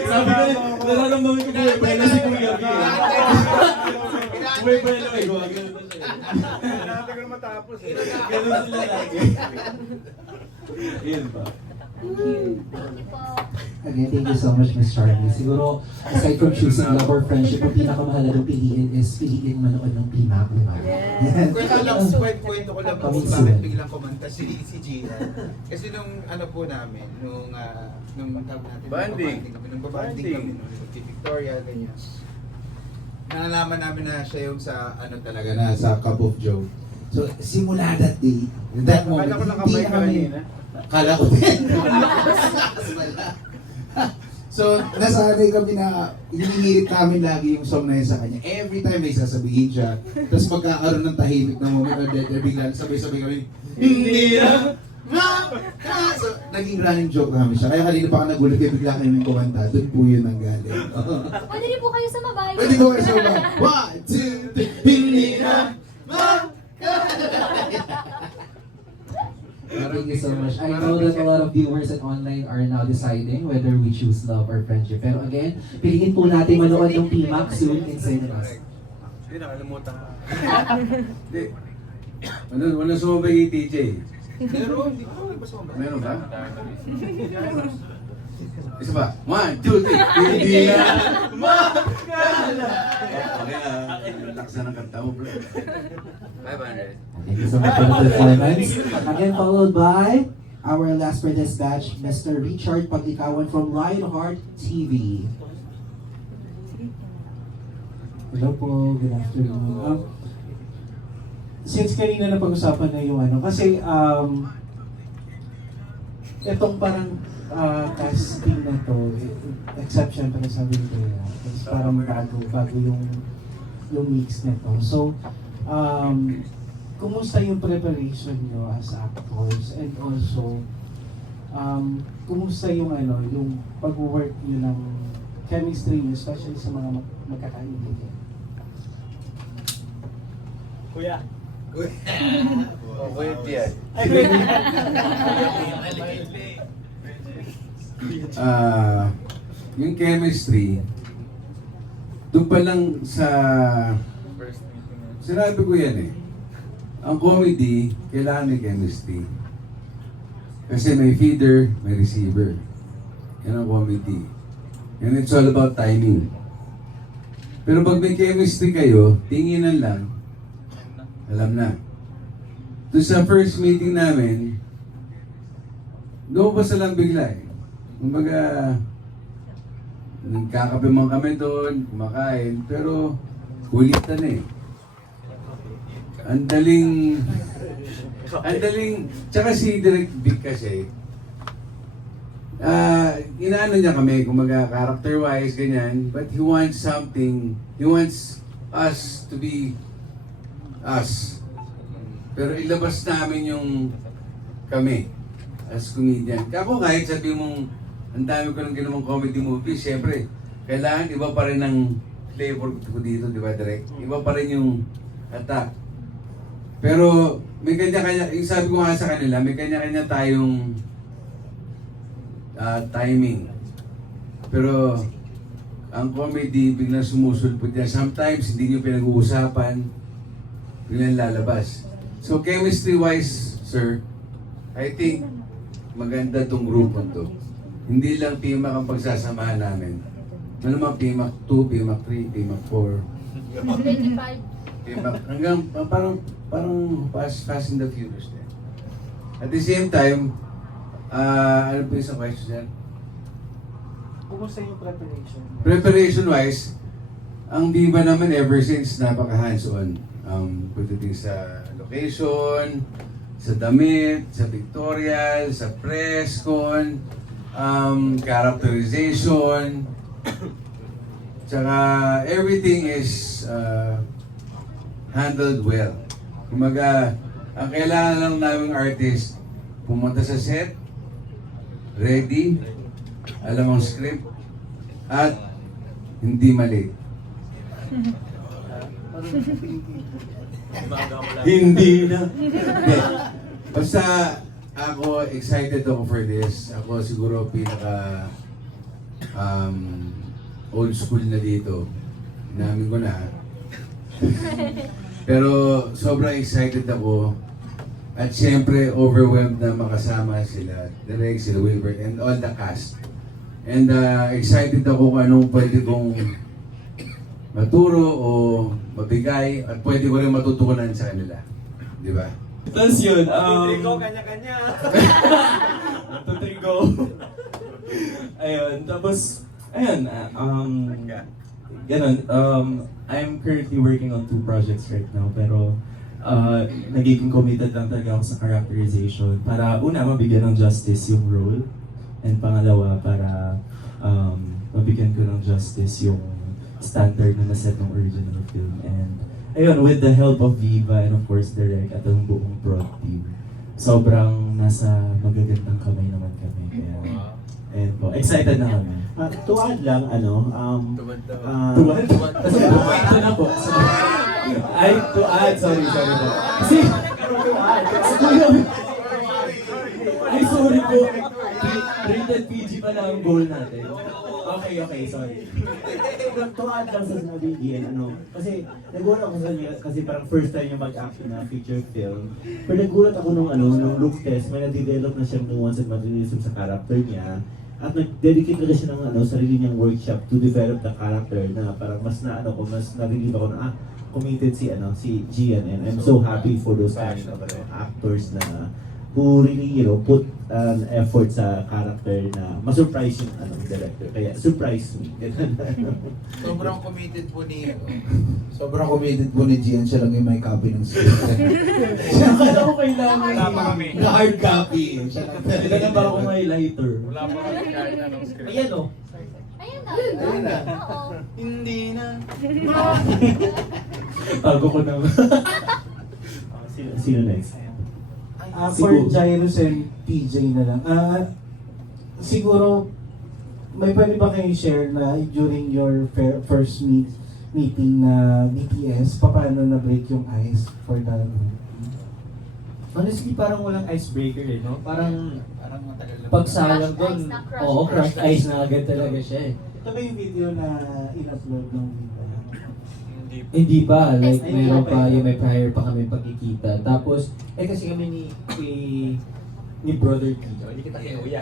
Sabi ko, nararamdaman ko buhay-buhay na si Kuya B. Buhay-buhay na may gawa. Ganun na siya. Natin ko na matapos eh. Ganun sila lagi. Yun ba? Again, thank you so much, Ms. Charlie. Siguro, aside from choosing love or friendship, ang pinakamahalagang piliin is piliin manood ng PMAC, di ba? Yes. Kwento lang, kwento ko lang kung bakit biglang kumanta si Gian. Kasi nung ano po namin, nung tawag natin, Banding. nung babanding kami, nung si Victoria, ganyan. Nalalaman namin na siya yung sa ano talaga na sa Cup of Joe. So, simula that day, that moment, Kala ko hindi nakabay na ka kami... kanina. Kala ko din. So, nasanay kami na hinihirit namin lagi yung song na yun sa kanya. Every time may sasabihin siya, tapos magkakaroon ng tahimik na moment or dead, bigla sabay-sabay kami, hindi na so, naging running joke namin siya. Kaya kanina pa ka nagulat kayo, bigla kayo may kumanta. Doon po yun ang galing. Pwede rin po kayo sa mabay. Pwede po kayo sa mga, 1, 2, 3, hindi na Thank you so much. I know that a lot of viewers and online are now deciding whether we choose love or friendship. Pero again, piliin po natin manood ng PMAC soon in cinemas. Hindi, nakalimutan ka. Hindi. Wala sumabay kay TJ. Meron, hindi ko alam ba sumama. Meron ba? Isa ba? 1, 2, 3. Hindi na makakala. Okay na. Relax na ng kanta mo, bro. 500. Thank you so much for the performance. Again, followed by our last for this batch, Mr. Richard Paglikawan from Lionheart TV. Hello po, good afternoon. Since kanina na pag-usapan na yung kasi itong parang casting na to, exception para sabi ko yan. It's parang bago yung mix nito. So, kumusta yung preparation nyo as actors and also kumusta yung yung pag-work nyo ng chemistry niyo, especially sa mga magkakaibigan? Kuya. Kuya yan. Yung chemistry, doon pa lang sa... Sinabi ko yan eh. Ang comedy, kailangan may chemistry. Kasi may feeder, may receiver. Yan ang comedy. And it's all about timing. Pero pag may chemistry kayo, tinginan lang, alam na. Doon sa first meeting namin, doon pa lang bigla eh. Kumbaga, nagkakape man kami doon, kumakain, pero kulitan eh. Ang daling, tsaka si Direk Vic kasi, inaano niya kami, kumbaga character-wise, ganyan, but he wants something, he wants us to be us. Pero ilabas namin yung kami as comedian. Ako kahit sabi mong ang dami ko ng ginawang comedy movie, siyempre, kailangan iba pa rin ang flavor ko dito, di ba, Direk? Iba pa rin yung attack. Pero may kanya-kanya, yung sabi ko nga sa kanila, may kanya-kanya tayong timing. Pero ang comedy biglang sumusulpot yan. Sometimes hindi nyo pinag-uusapan, biglang lalabas. So chemistry-wise, sir, I think maganda tong grupo to. Hindi lang PMAC ang pagsasamahan namin. Ano naman PMAC 2, PMAC 3, PMAC 4. 25. PMAC, hanggang parang fast in the furious din. At the same time, ano po isang question yan? Kumusta yung preparation? Preparation-wise, ang Viva naman ever since napaka-hands-on. Pagdating sa location, sa damit, sa pictorial, sa press con, characterization, tsaka everything is handled well. Kumaga, ang kailangan lang naming artist, pumunta sa set, ready, alam ang script, at hindi mali. Hindi na. Basta ako, excited ako for this. Ako siguro pinaka old school na dito. Namin ko na. Pero sobrang excited ako. At syempre, overwhelmed na makasama sila. Direk, sila Wilbert, and all the cast. And excited ako kung anong pwede kong maturo o mabigay at pwede ko rin matutunan sa kanila. Di ba? Tapos yun, Tutrigo, kanya-kanya. Tutrigo. Ayun, tapos, ayun, ganun, I'm currently working on 2 projects right now, pero nagiging committed lang talaga ako sa characterization para una, mabigyan ng justice yung role, and pangalawa, para mabigyan ko ng justice yung standard na naset ng original film. And ayun, with the help of Viva and of course Direk at ang buong prod team, sobrang nasa magagandang kamay naman kami. Kaya, ayun po, excited na kami. To add lang, Tuwad? Ito na po. Ay, to add, sorry po. Kasi, ay, sorry po. Rated PG pa na ang goal natin. Okay, sorry. To add lang sa sinabi Ian, kasi nagulat ako sa niya, kasi parang first time niya mag-act na feature film. Pero nagulat ako nung look test, may na-develop na siyang nuance and materialism sa character niya. At nag-dedicate na siya ng sarili niyang workshop to develop the character na parang mas na-relieve ako na committed si Gian, and I'm so happy for those kind of actors na who really put an effort sa character na ma-surprise yung director. Kaya surprise me. Sobrang committed po ni Gian, siya lang yung may copy ng script. Akala ko kailangan Na hard copy. Ito na ba ako highlighter? Wala pa kami kahit anong script. Ayan o. Ayun na. Oo. Hindi na. Tago ko naman. Sino next? For Jairus and PJ na lang. Siguro, may pwede ba kayong share na during your first meeting na BTS, paano na-break yung ice for the group? Honestly, parang walang icebreaker eh, no? Parang matagal na. pagsalang doon, oo, crushed ice na agad talaga siya eh. Ito ba yung video na in-upload ng Vita? Hindi pa, like mayroon pa, yung may prior pa kami pagkikita. Tapos, kasi kami ni Brother TJ. Hindi kita kinuya.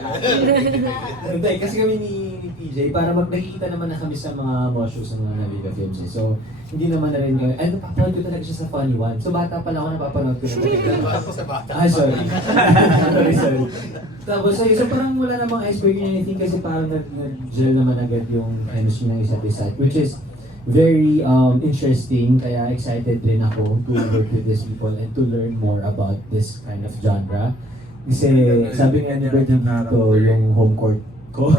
Hindi, kasi kami ni TJ, para nakikita naman na kami sa mga shows ng mga Naviga Films eh. So, hindi naman na rin kami, napapanood ko talaga siya sa Funny One. So, bata pa lang ako, napapanood ko na Sa bata. sorry. sorry. Tapos, so parang wala namang icebreaker or anything kasi parang nag-gel naman agad yung chemistry ng isa't isa. Which is very interesting, kaya excited rin ako to work with these people and to learn more about this kind of genre. Kasi sabi nga ni Bert dito, yung home court ko,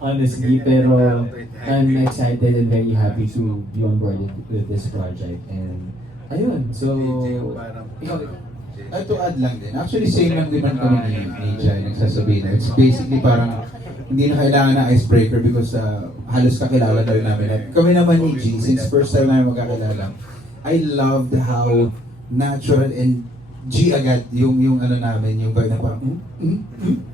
honestly, pero I'm excited and very happy to be on board with this project. And ayun, so ikaw. To add lang din, actually same lang din kami ni Jai nagsasabihin. It's basically parang hindi na kailangan ng icebreaker because halos kakilala daw namin. At kami naman ni G, since first time namin magkakilala, I loved how natural and G agad yung ano namin, yung na parang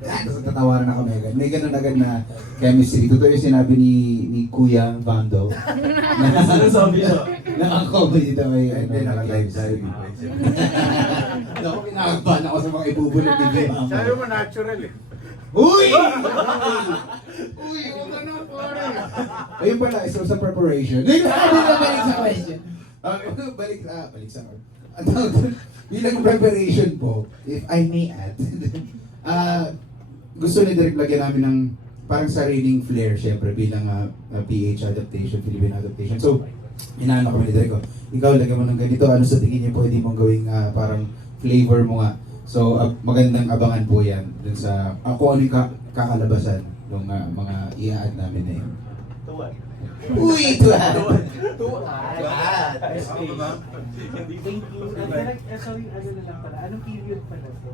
tapos tatawaran na kami agad. May ganun agad na chemistry. Totoo yung sinabi ni Kuya Vando na ang comedy daw ay naka-live dive. Ako, kinakabahan ako sa mga ibubulot ni Jay. Sabi mo natural eh. Uy! Uy! Huwag ka na, pare! Ayun pala, so sa preparation. Hindi na balik sa question. Balik sa bilang preparation po, if I may add, gusto ni Derek lagyan namin ng parang sariling flair, syempre, bilang PH adaptation, Philippine adaptation. So, inaano kami ni Derek, ikaw lagyan mo ng ganito, ano sa tingin niyo pwede mong gawing parang flavor mo nga. So, magandang abangan po yan dun sa kung ano yung kakalabasan ng mga i-add namin na yun. Tuwan. Uy! Tuwan! Tuwan! Thank you. Sorry, ano na lang pala. Anong period pala po?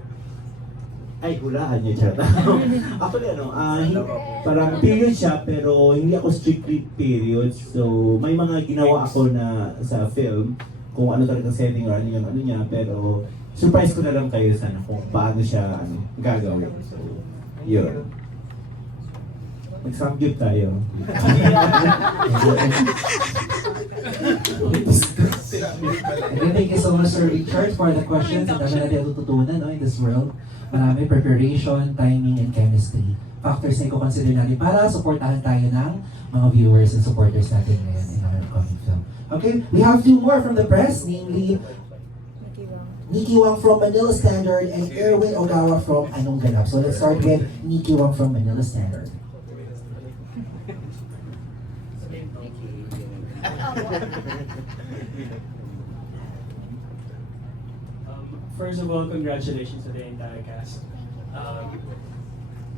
Ay, hulaan niya, chat. Actually, parang period siya, pero hindi ako strictly period. So, may mga ginawa ako na sa film, kung ano talagang setting or ano yung ano niya, pero surprise ko na lang kayo sana kung paano siya gagawin. So, yun. Mag-samgyup tayo. Thank you so much, Sir Richard, for the questions. Ang dami natin natututunan in this world. Marami preparation, timing, and chemistry. Factors na i-consider natin para supportahan tayo ng mga viewers and supporters natin ngayon in our upcoming film. Okay, we have two more from the press, namely Nikki Wang from Manila Standard and Erwin Ogawa from Anong Ganap. So let's start with Nikki Wang from Manila Standard. First of all, congratulations to the entire cast.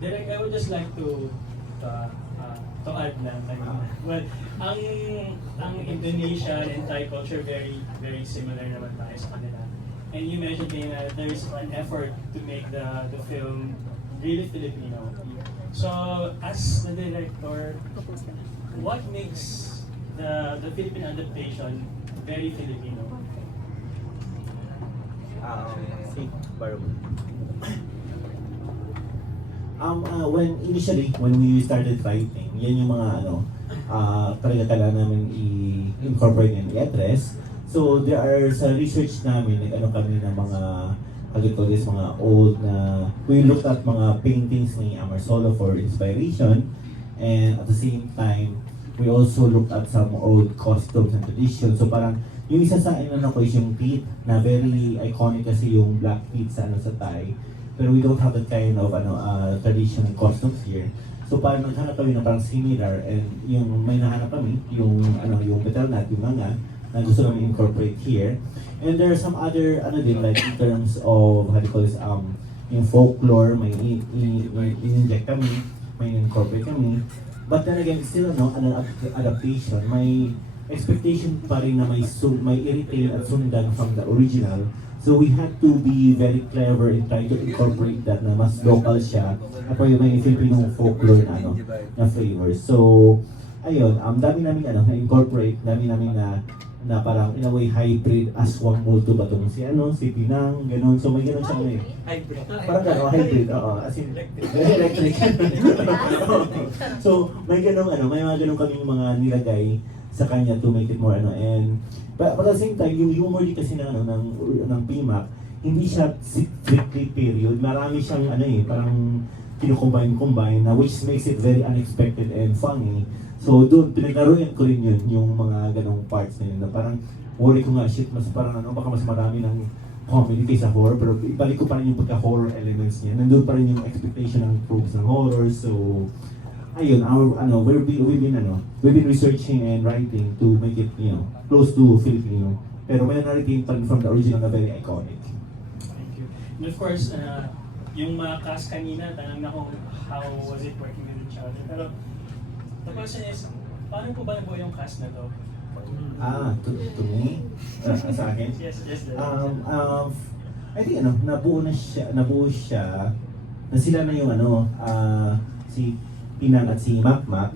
Derek, I would just like to add lang. Well, ang Indonesian and Thai culture very similar naman tayo sa kanila. And you mentioned that there is an effort to make the film really Filipino. So, as the director, what makes the Philippine adaptation very Filipino? When we started writing, yan yung mga talaga namin i-incorporate and i-address. So there are sa research namin, kami ng mga mga old na, we looked at mga paintings ni Amarsola for inspiration, and at the same time, we also looked at some old costumes and traditions. So parang yung isa sa ko is yung teeth na very iconic kasi yung black teeth sa sa Thai. Pero we don't have that kind of traditional costumes here. So parang naghanap kami na parang similar, and yung may nahanap kami yung metal nut, yung mga na gusto namin incorporate here. And there are some other din, like in terms of yung folklore, may in-inject kami, may incorporate kami. But then again, still adaptation, may expectation pa rin na may i-retain at sundan from the original. So we had to be very clever in trying to incorporate that na mas local siya at yung may Filipino folklore na na flavors. So ayun, dami namin na-incorporate, dami namin na parang in a way hybrid aswang multo ba itong si Pinang, ganun. So may ganun siya Hybrid. parang gano'n, hybrid, as in, very electric. So, may ganun, may mga ganun kaming mga nilagay sa kanya to make it more, and, but at the same time, yung humor din kasi ng PMAC, hindi siya strictly period, marami siyang, parang kinukombine na which makes it very unexpected and funny. So, doon, pinaglaruin ko rin yun, yung mga ganong parts na yun, na parang, worry ko nga, shit, mas parang baka mas marami ng comedy kaysa horror, pero ibalik ko pa rin yung pagka-horror elements niya. Nandun pa rin yung expectation ng tropes ng horror. So, ayun, we've been researching and writing to make it, close to Filipino. Pero may na-retain pa rin from the original na very iconic. Thank you. And of course, yung mga cast kanina, tanong na kung how was it working with each other. Pero the question is, paano po ba nabuo yung cast na to? To me? Sa akin? Yes. I think nabuo siya, na sila na yung si Pinang at si Makmak.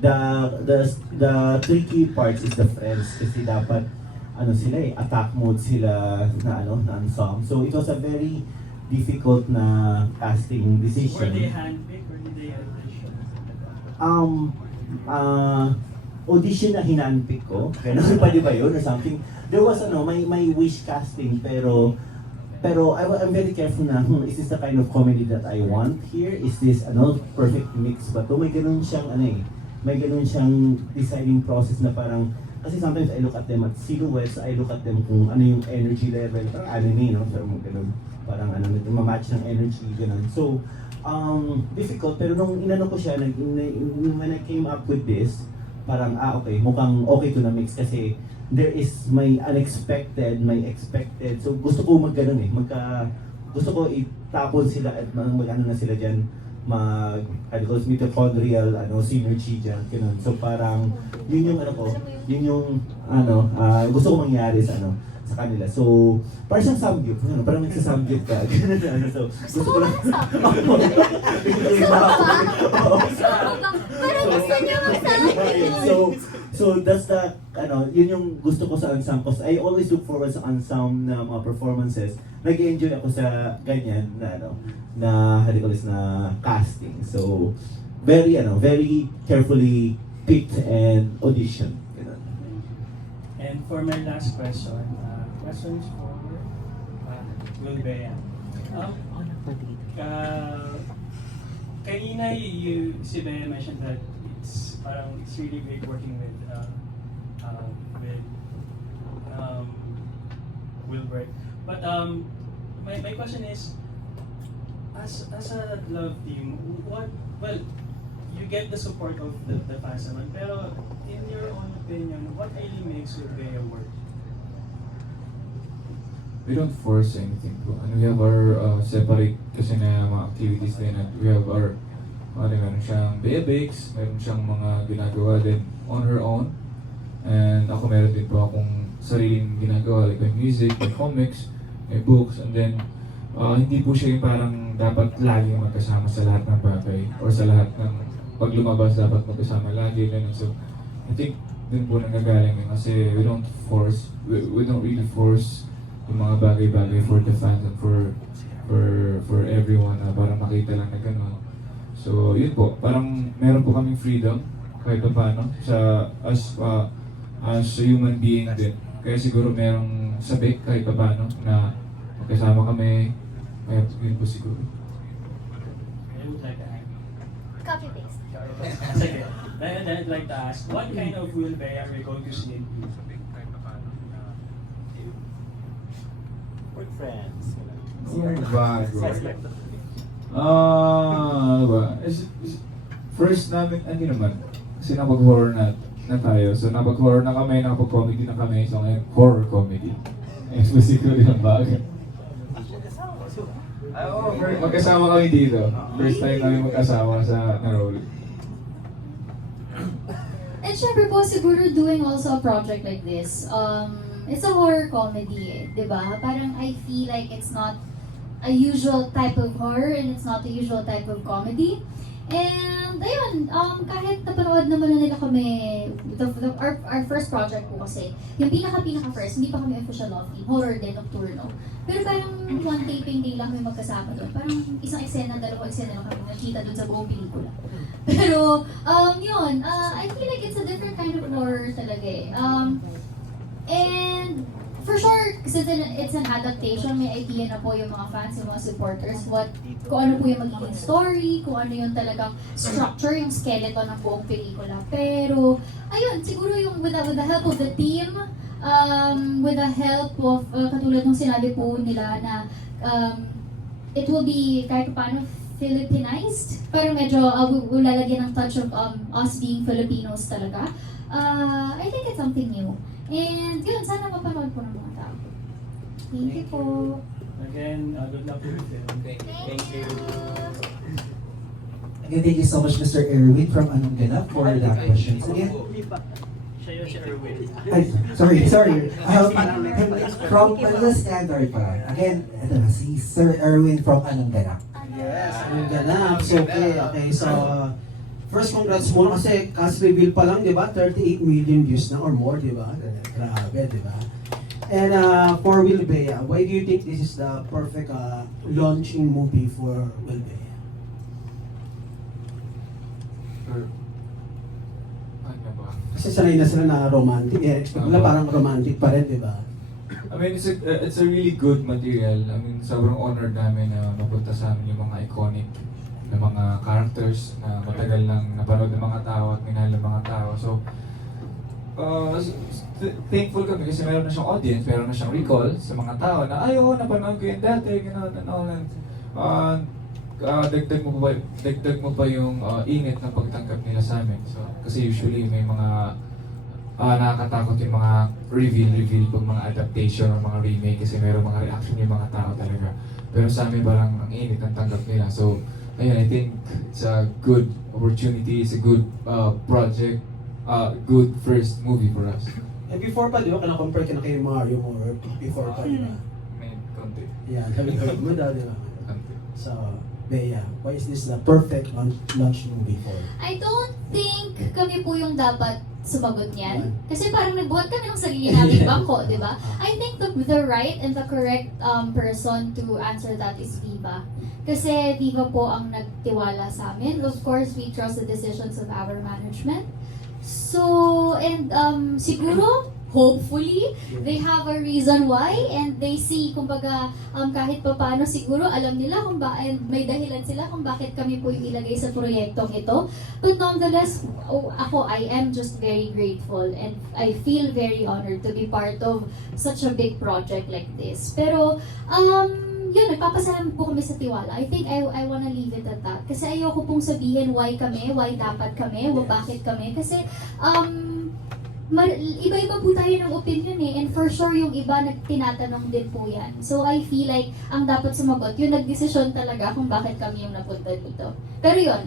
The tricky parts is the friends kasi dapat sila attack mode sila na ensemble. So it was a very difficult na casting decision. Were they handpicked or did they audition? Audition na hinanpick ko. Ganun pa di ba yun or something? There was may wish casting pero I'm very careful na, is this the kind of comedy that I want here? Is this perfect mix ba to? May ganun siyang may ganun siyang deciding process na parang, kasi sometimes I look at them at silhouettes, I look at them kung ano yung energy level, parang anime, no? So, ganun, parang mamatch ng energy, ganun. So, difficult, pero nung inano ko siya, when I came up with this, parang, okay, mukhang okay to na mix kasi there is may unexpected, may expected. So gusto ko magganon gusto ko itapon sila at mag-ano na sila dyan, mitochondrial synergy dyan, ganun. So parang, yun yung gusto ko mangyari sa kanila. So, parang siyang samgyup, parang nagsasamgyup ka. So, gusto ko lang. Parang gusto niyo magsabi. So that's the, yun yung gusto ko sa ensemble. Because I always look forward sa ensemble na mga performances. Nag-enjoy ako sa ganyan na casting. So, very carefully picked and auditioned. And for my last question, questions for Will Bea. Kanina si Bea mentioned that it's really great working with Wilbert. But my question is, as a love team, you get the support of the fans naman, pero in your own opinion, what really makes Will Bea work? We don't force anything po. And we have our separate kasi na mga activities din. At we have our, meron siyang Bea Bakes, meron siyang mga ginagawa din on her own. And ako meron din po akong sariling ginagawa, like may music, may comics, may books, and then hindi po siya yung parang dapat lagi magkasama sa lahat ng bagay or sa lahat ng pag lumabas dapat magkasama lagi. So I think din po nanggagaling yun kasi we don't really force yung mga bagay-bagay for the fans and for everyone na parang makita lang na gano'n. So yun po, parang meron po kaming freedom kahit pa paano as a human being din. Kaya siguro merong sabik kahit pa paano na magkasama kami, kaya yun po siguro. I would like to ask. Copy paste. Sige. Then I'd like to ask, what kind of Will Bea are we going to see in you? Work friends. Bago. Ano ba? First namin, naman, kasi napag-horror na tayo. So napag-horror na kami, napag-comedy na kami. So ngayon, horror comedy. Specifically ng bagay. Magkasama kami dito. First time kami magkasama sa na-roll. And syempre po, siguro doing also a project like this, it's a horror comedy eh, di ba? Parang I feel like it's not a usual type of horror and it's not the usual type of comedy. And ayun, kahit napanood naman na nila kami, our first project po kasi, yung pinaka first, hindi pa kami official love team, horror din, nocturno. Pero parang one taping day lang kami magkasama doon. Parang isang eksena, dalawang eksena lang kami nakita doon sa buong pelikula. Pero, yun, I feel like it's a different kind of horror talaga eh. And for sure, since it's an adaptation, may idea na po yung mga fans, yung mga supporters, kung ano po yung magiging story, kung ano yung talagang structure, yung skeleton ng buong pelikula. Pero, ayun, siguro yung with the help of the team, with the help of, katulad ng sinabi po nila na it will be kahit paano Filipinized. Parang medyo lalagyan ng touch of us being Filipinos talaga. I think it's something new. And yun, sana mapanood po ng mga tao. Thank you po. Again, good luck with the film. Thank you. Again, thank you so much, Mr. Erwin from Anong Ganap for that question. Again, Siya yun si Erwin. sorry. From Manila Standard pa. Again, ito na, si Sir Erwin from Anong Ganap. Yes, Anong Ganap. So, okay. So, first, congrats mo kasi cast reveal pa lang, di ba? 38 million views na or more, di ba? Grabe, di ba? And for Will Bea, why do you think this is the perfect launching movie for Will Bea? Ano ba? Kasi sanay na sila na romantic. Wala parang romantic pa rin, di ba? I mean, it's a really good material. I mean, sobrang honored namin na mapunta sa amin yung mga iconic na mga characters na matagal nang napanood ng mga tao at minahal ng mga tao. So, thankful kami kasi meron na siyang audience, meron na siyang recall sa mga tao na ay, oo, napanood ko yun dati, gano'n and all. Dagdag mo pa yung init na pagtanggap nila sa amin. So, kasi usually may mga nakakatakot yung mga reveal pag mga adaptation or mga remake kasi meron mga reaction yung mga tao talaga. Pero sa amin parang ang init ang tanggap nila. So, ayun, I think it's a good opportunity, it's a good project, good first movie for us. And before pa, di ba, kina-compare ka na kay Mario more before pa, di ba? May konti. Yeah, sabi ko mo daw, di ba? Konti. So, Bea, why is this the perfect launch movie for? I don't think kami po yung dapat sumagot niyan. Kasi parang nagbuhat kami ng sarili namin bangko, di ba? I think the right and the correct person to answer that is Viva. Kasi Viva po ang nagtiwala sa amin. Of course, we trust the decisions of our management. So, and siguro, hopefully, they have a reason why and they see, kumbaga, kahit pa paano siguro, alam nila kung and may dahilan sila kung bakit kami po yung ilagay sa proyektong ito. But nonetheless, I am just very grateful and I feel very honored to be part of such a big project like this. Pero, yun, nagpapasalamat po kami sa tiwala. I think I wanna leave it at that. Kasi ayoko pong sabihin why kami, why dapat kami, bakit kami. Kasi, iba-iba po tayo ng opinion eh, and for sure yung iba tinatanong din po yan. So I feel like ang dapat sumagot, yung nagdesisyon talaga kung bakit kami yung napunta dito. Pero yun,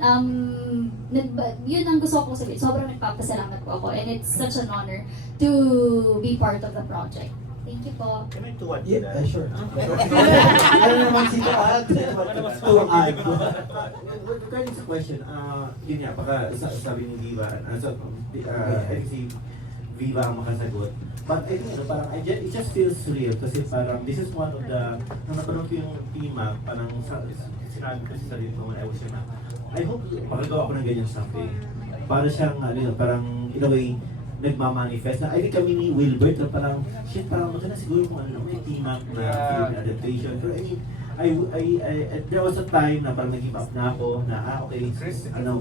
yun ang gusto ko sabihin. Sobrang nagpapasalamat po ako and it's such an honor to be part of the project. Thank you po. Can I tuwad to Yeah, that? sure. Ano naman si Tuad? Tuad. Regarding sa question, yun nga, baka sabi ni Viva, I think si Viva ang makasagot. But I think, parang, it just feels real kasi parang, this is one of the, nung napanood ko yung TMAC, parang sinabi ko sa sarili ko when I was young, I hope makagawa ko ng ganyan something. Para siyang, parang, in a way, nagmamanifest na, I think kami ni Wilbert na parang, shit, parang maganda siguro kung ano may TMAC na film adaptation. Pero I mean, there was a time na parang nag-give up na ako, na okay,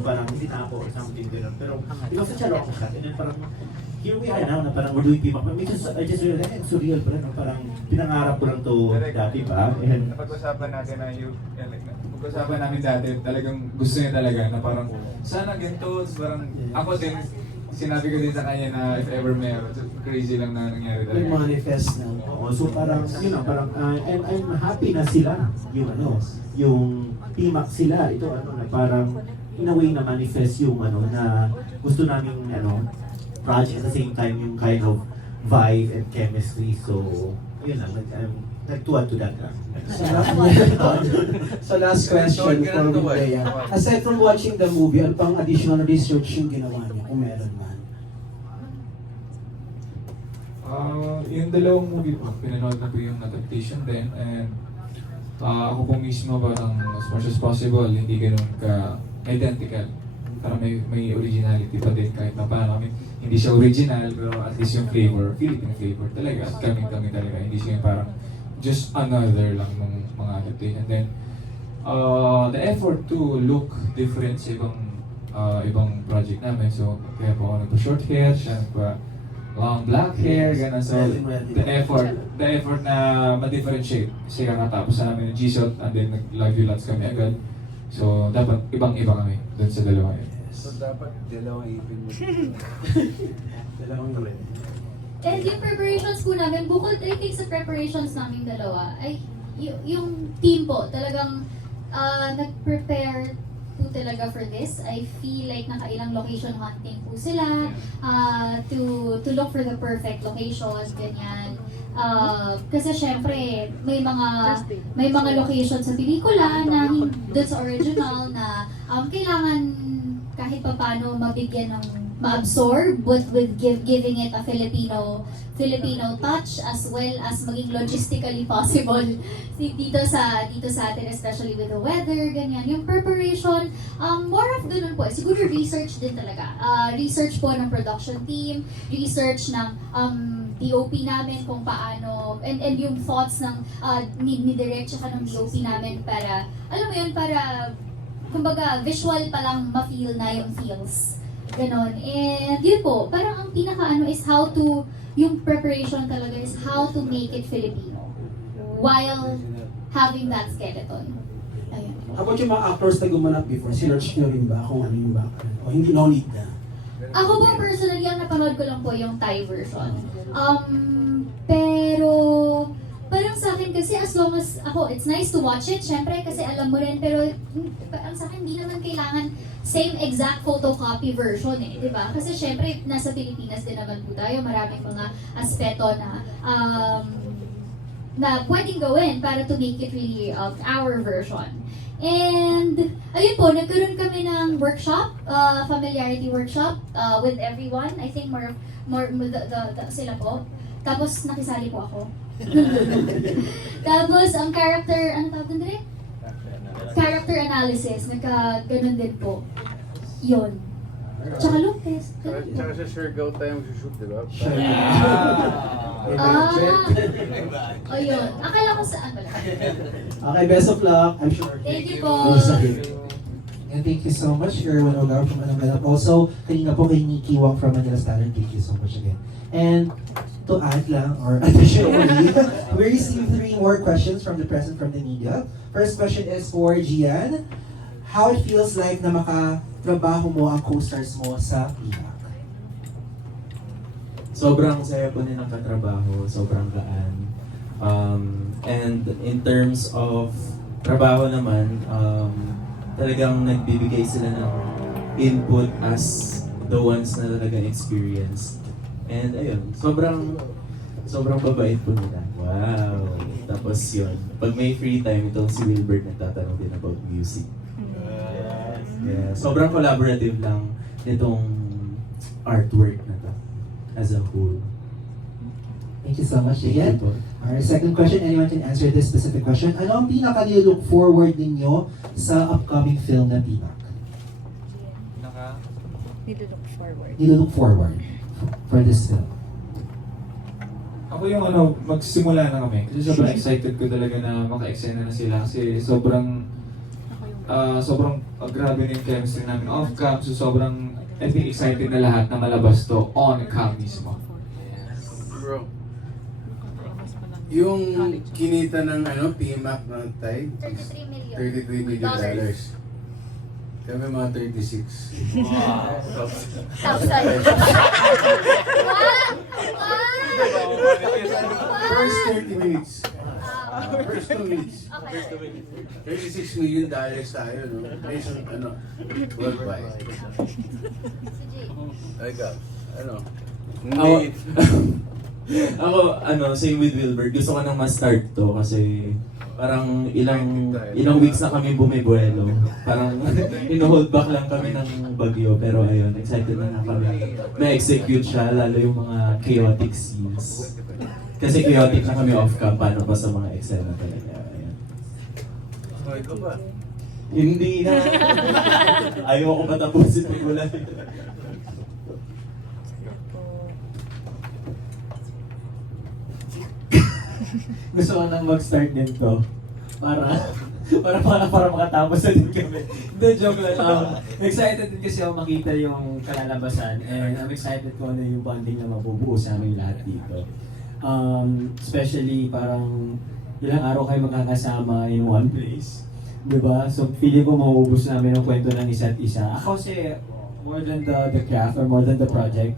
parang hindi na ako or something gano'n. Pero it was such a long shot. And then parang, here we are now na parang we're doing TMAC. I just realized, it's surreal pa rin. Parang pinangarap ko lang to dati pa. And Napag-usapan natin na pag-usapan namin dati, talagang gusto niya talaga na parang, sana ganito, parang ako din, sinabi ko din sa kanya na if ever meron, crazy lang na nangyari talaga. Manifest na. Oo, so parang, parang, and I'm happy na sila, yung TMAC sila, ito na parang, in a way na manifest yung na gusto namin, project at the same time yung kind of vibe and chemistry. So, yun lang, nagtuwa to that. So last question for Bea. Aside from watching the movie, ano pang additional research yung ginawa niyo kung meron man? Yung dalawang movie po, pinanood na po yung adaptation din, and ako po mismo parang as much as possible, hindi ganun ka-identical. Para may originality pa din kahit na paano. I mean, hindi siya original, pero at least yung flavor, Philippine flavor talaga, at kami talaga. Hindi siya yung parang just another lang ng mga adaptation. And then, the effort to look different sa ibang project namin. So, kaya po ako nagpa-short hair, siya long black hair, gano'n. So, the effort na ma-differentiate. Kasi kakatapos namin ng G-Shot and then nag-live lots kami agad. So, dapat ibang-iba kami dun sa dalawa yun. So dapat dalawang ipin mo. Dalawang rin. And yung preparations po namin, bukod I think sa preparations namin dalawa, ay yung team po talagang nag-prepare po talaga for this. I feel like nakailang location hunting po sila to look for the perfect locations, ganyan. Kasi syempre may mga locations sa pelikula na hindi sa original na kailangan kahit papaano mabigyan ng ma-absorb with giving it a Filipino touch as well as maging logistically possible dito sa atin, especially with the weather, ganyan. Yung preparation, more of ganun po, siguro research din talaga. Research po ng production team, research ng DOP namin kung paano, and yung thoughts ng ni Direk tsaka ng DOP namin para, alam mo yun, para kumbaga visual pa lang ma-feel na yung feels. Ganon. And yun po, parang ang pinaka is how to, yung preparation talaga is how to make it Filipino while having that skeleton. Ayun. How about yung mga actors na gumanap before? Sinerch nyo rin ba kung ano yung background? O hindi, no need na? Ako po personally, ang napanood ko lang po yung Thai version. Pero parang sa akin kasi as long as ako, it's nice to watch it, syempre kasi alam mo rin, pero parang sa akin hindi naman kailangan same exact photocopy version di ba? Kasi syempre nasa Pilipinas din naman po tayo, maraming mga aspeto na pwedeng gawin para to make it really our version. And ayun po, nagkaroon kami ng workshop, familiarity workshop with everyone. I think more sila po. Tapos nakisali po ako. Tapos ang character, ano tawag doon dire? Character analysis, ganun din po. Yun. Tsaka look test. Tsaka sa Surigao tayo mag-shoot, di ba? O yun. Akala ko saan pala. Okay, best of luck. I'm sure. Thank you po. And thank you so much, Erwin Ogar from Manila. Also, kanina po kay Nikki Wong from Manila Standard. Thank you so much again. And to add lang, or additionally, we received 3 more questions from the press and from the media. First question is for Gian. How it feels like na makatrabaho mo ang co-stars mo sa PIAC? Sobrang saya po nilang katrabaho, sobrang gaan. And in terms of trabaho naman, talagang nagbibigay sila ng input as the ones na talagang experienced. And ayun, sobrang babait po nila. Wow! Tapos yun, pag may free time, itong si Wilbert nagtatanong din about music. Yeah, sobrang collaborative lang itong artwork na to as a whole. Thank you so much again. Thank you po. Our second question, anyone can answer this specific question. Ano ang pinaka-look forward ninyo sa upcoming film na PIAC? Nilook forward for this film. Ako yung magsimula na kami. Kasi sobrang excited ko talaga na maka-eksena na sila. Kasi sobrang grabe na yung chemistry namin off-cam. So sobrang, I think, excited na lahat na malabas to on-cam mismo. Bro, yung kinita ng PMAC ng Thai, $33 million. Kami mga 36. Wow! First 30 minutes. First 2 minutes. $36 million tayo, no? Nation, worldwide. Ay, God. Ako, same with Wilbert. Gusto ko nang ma-start to kasi parang ilang weeks na kami bumibuelo. Parang ino-hold back lang kami ng bagyo. Pero ayun, excited na kami. Ma-execute siya, lalo yung mga chaotic scenes. Kasi chaotic na kami off-cam, paano pa sa mga eksena talaga. Ayun. Okay ko ba? Hindi na. Ayaw ko matapusin pag wala. Gusto ko nang mag-start din to para makatapos na din kami. Hindi, joke lang. Excited din kasi ako makita yung kalalabasan and I'm excited ko ano yung bonding na mabubuo sa aming lahat dito. Especially parang ilang araw kayo magkakasama in one place. Diba? So feeling ko mauubos namin ang kwento ng isa't isa. Ako kasi more than the craft or more than the project,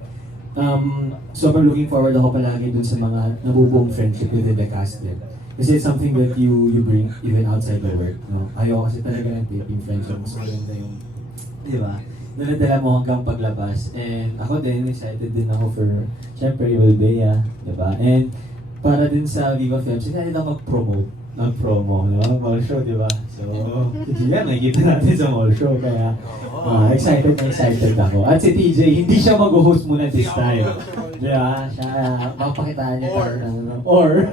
sobrang looking forward ako palagi dun sa mga nabubuong friendship within the cast din. Kasi it's something that you bring even outside the work. No? Ayaw kasi talaga ng taping friendship. Mas maganda yung, di ba? Naladala mo hanggang paglabas. And ako din, excited din ako for, syempre, Wilbea, di ba? And para din sa Viva Films, hindi na mag-promo, no? Mall show, di ba? So, yan, nakikita natin sa mall show. Kaya, excited na excited ako. At si TJ, hindi siya mag-host muna this time. Di ba? Siya, mapakitaan niya or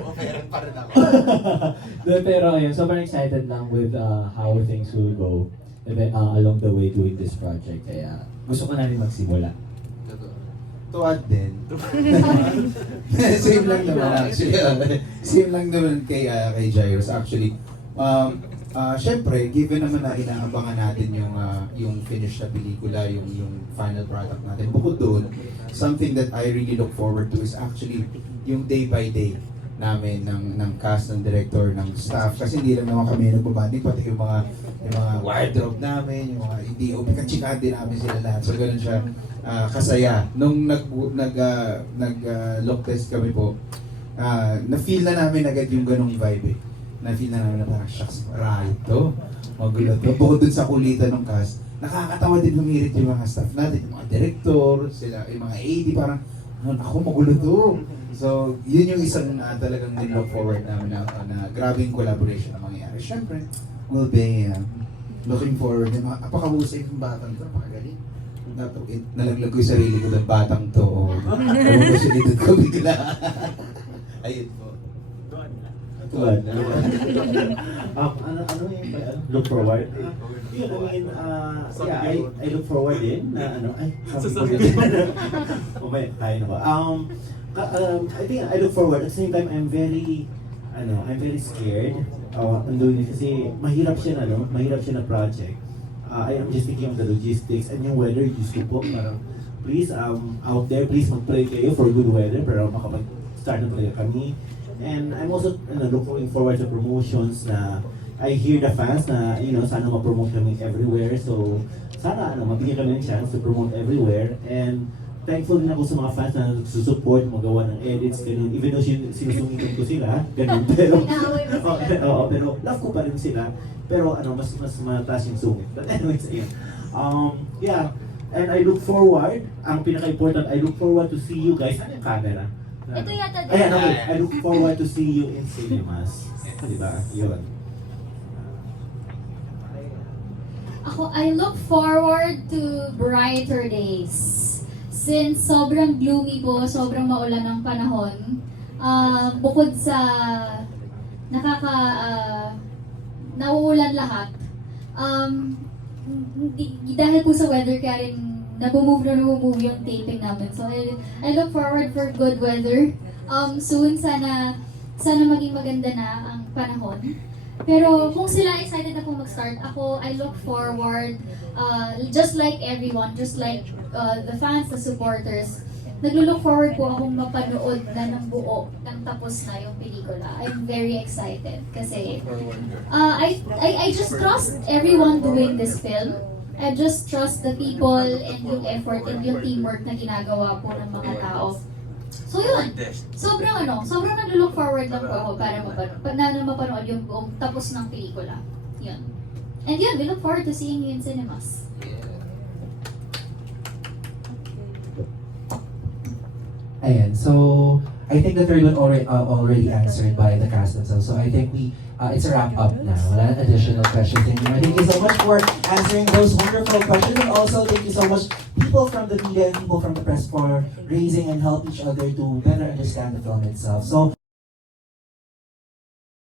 pero ayun, sobrang excited lang with how things will go along the way doing this project. Kaya, gusto ko na rin magsimula. Tuwad din. Same lang naman actually. Same lang naman kay Jairus actually. Syempre, given naman na inaabangan natin yung finished na pelikula, yung final product natin. Bukod doon, something that I really look forward to is actually yung day by day namin ng cast, ng director, ng staff. Kasi hindi lang naman kami nagbabanding, pati yung mga wardrobe namin, yung mga hindi kachikaan din namin sila lahat. So ganun siya kasaya. Nung nag-look test kami po, na-feel na namin agad yung ganung vibe eh. Na-feel na namin na parang, shucks, marami to. Magulo to. Bukod dun sa kulitan ng cast, nakakatawa din humirit yung mga staff natin, yung mga director, sila, yung mga AD, parang, ako magulo to. So, yun yung isang talagang nilook forward namin na grabing collaboration na mangyayari. Siyempre, will be looking forward. Napakahusay yung batang to, napakagaling. Nalaglag ko yung sarili ko ng batang to. Napapasilitad ko bigla. Ayun po. Tuwad. Ano yung look forward? Yun, I look forward din na tayo na ba? I think I look forward. At the same time, I'm very scared. I'm doing it kasi mahirap siya na project. I am just thinking of the logistics and yung weather, just po, parang, please, out there, please mag-pray kayo for good weather para makapag-start na talaga kami. And I'm also looking forward to promotions na I hear the fans na, sana ma-promote kami everywhere. So, sana, mabigyan kami ng chance to promote everywhere. And thankful din ako sa mga fans na susupport, magawa ng edits, ganun. Even though sinusungitan ko sila, ganun. Pero, pero love ko pa rin sila. Pero mas mataas yung sungit. But anyways, ayun. Yeah. And I look forward, ang pinaka-important, I look forward to see you guys. Ano yung camera? Ito yata din. Ayan, okay. I look forward to see you in cinemas. Diba? Yun. Ako, I look forward to brighter days. Since sobrang gloomy po, sobrang maulan ng panahon, bukod sa nauulan lahat, dahil po sa weather kaya rin nabumove yung taping namin. So I look forward for good weather. Soon sana maging maganda na ang panahon. Pero kung sila excited na po mag-start, ako, I look forward, just like everyone, just like the fans, the supporters, naglo-look forward po akong mapanood na ng buo, nang tapos na yung pelikula. I'm very excited kasi I just trust everyone doing this film. I just trust the people and yung effort and yung teamwork na ginagawa po ng mga tao. So yun, sobrang naglo-look forward lang po ako para mapanood yung buong tapos ng pelikula. Yun. And yun, we look forward to seeing you in cinemas. Ayan, so I think the third one already answered by the cast themselves. So I think it's a wrap up now. Wala na additional questions anymore. Thank you so much for answering those wonderful questions, and also thank you so much people from the media and people from the press for raising and help each other to better understand the film itself. So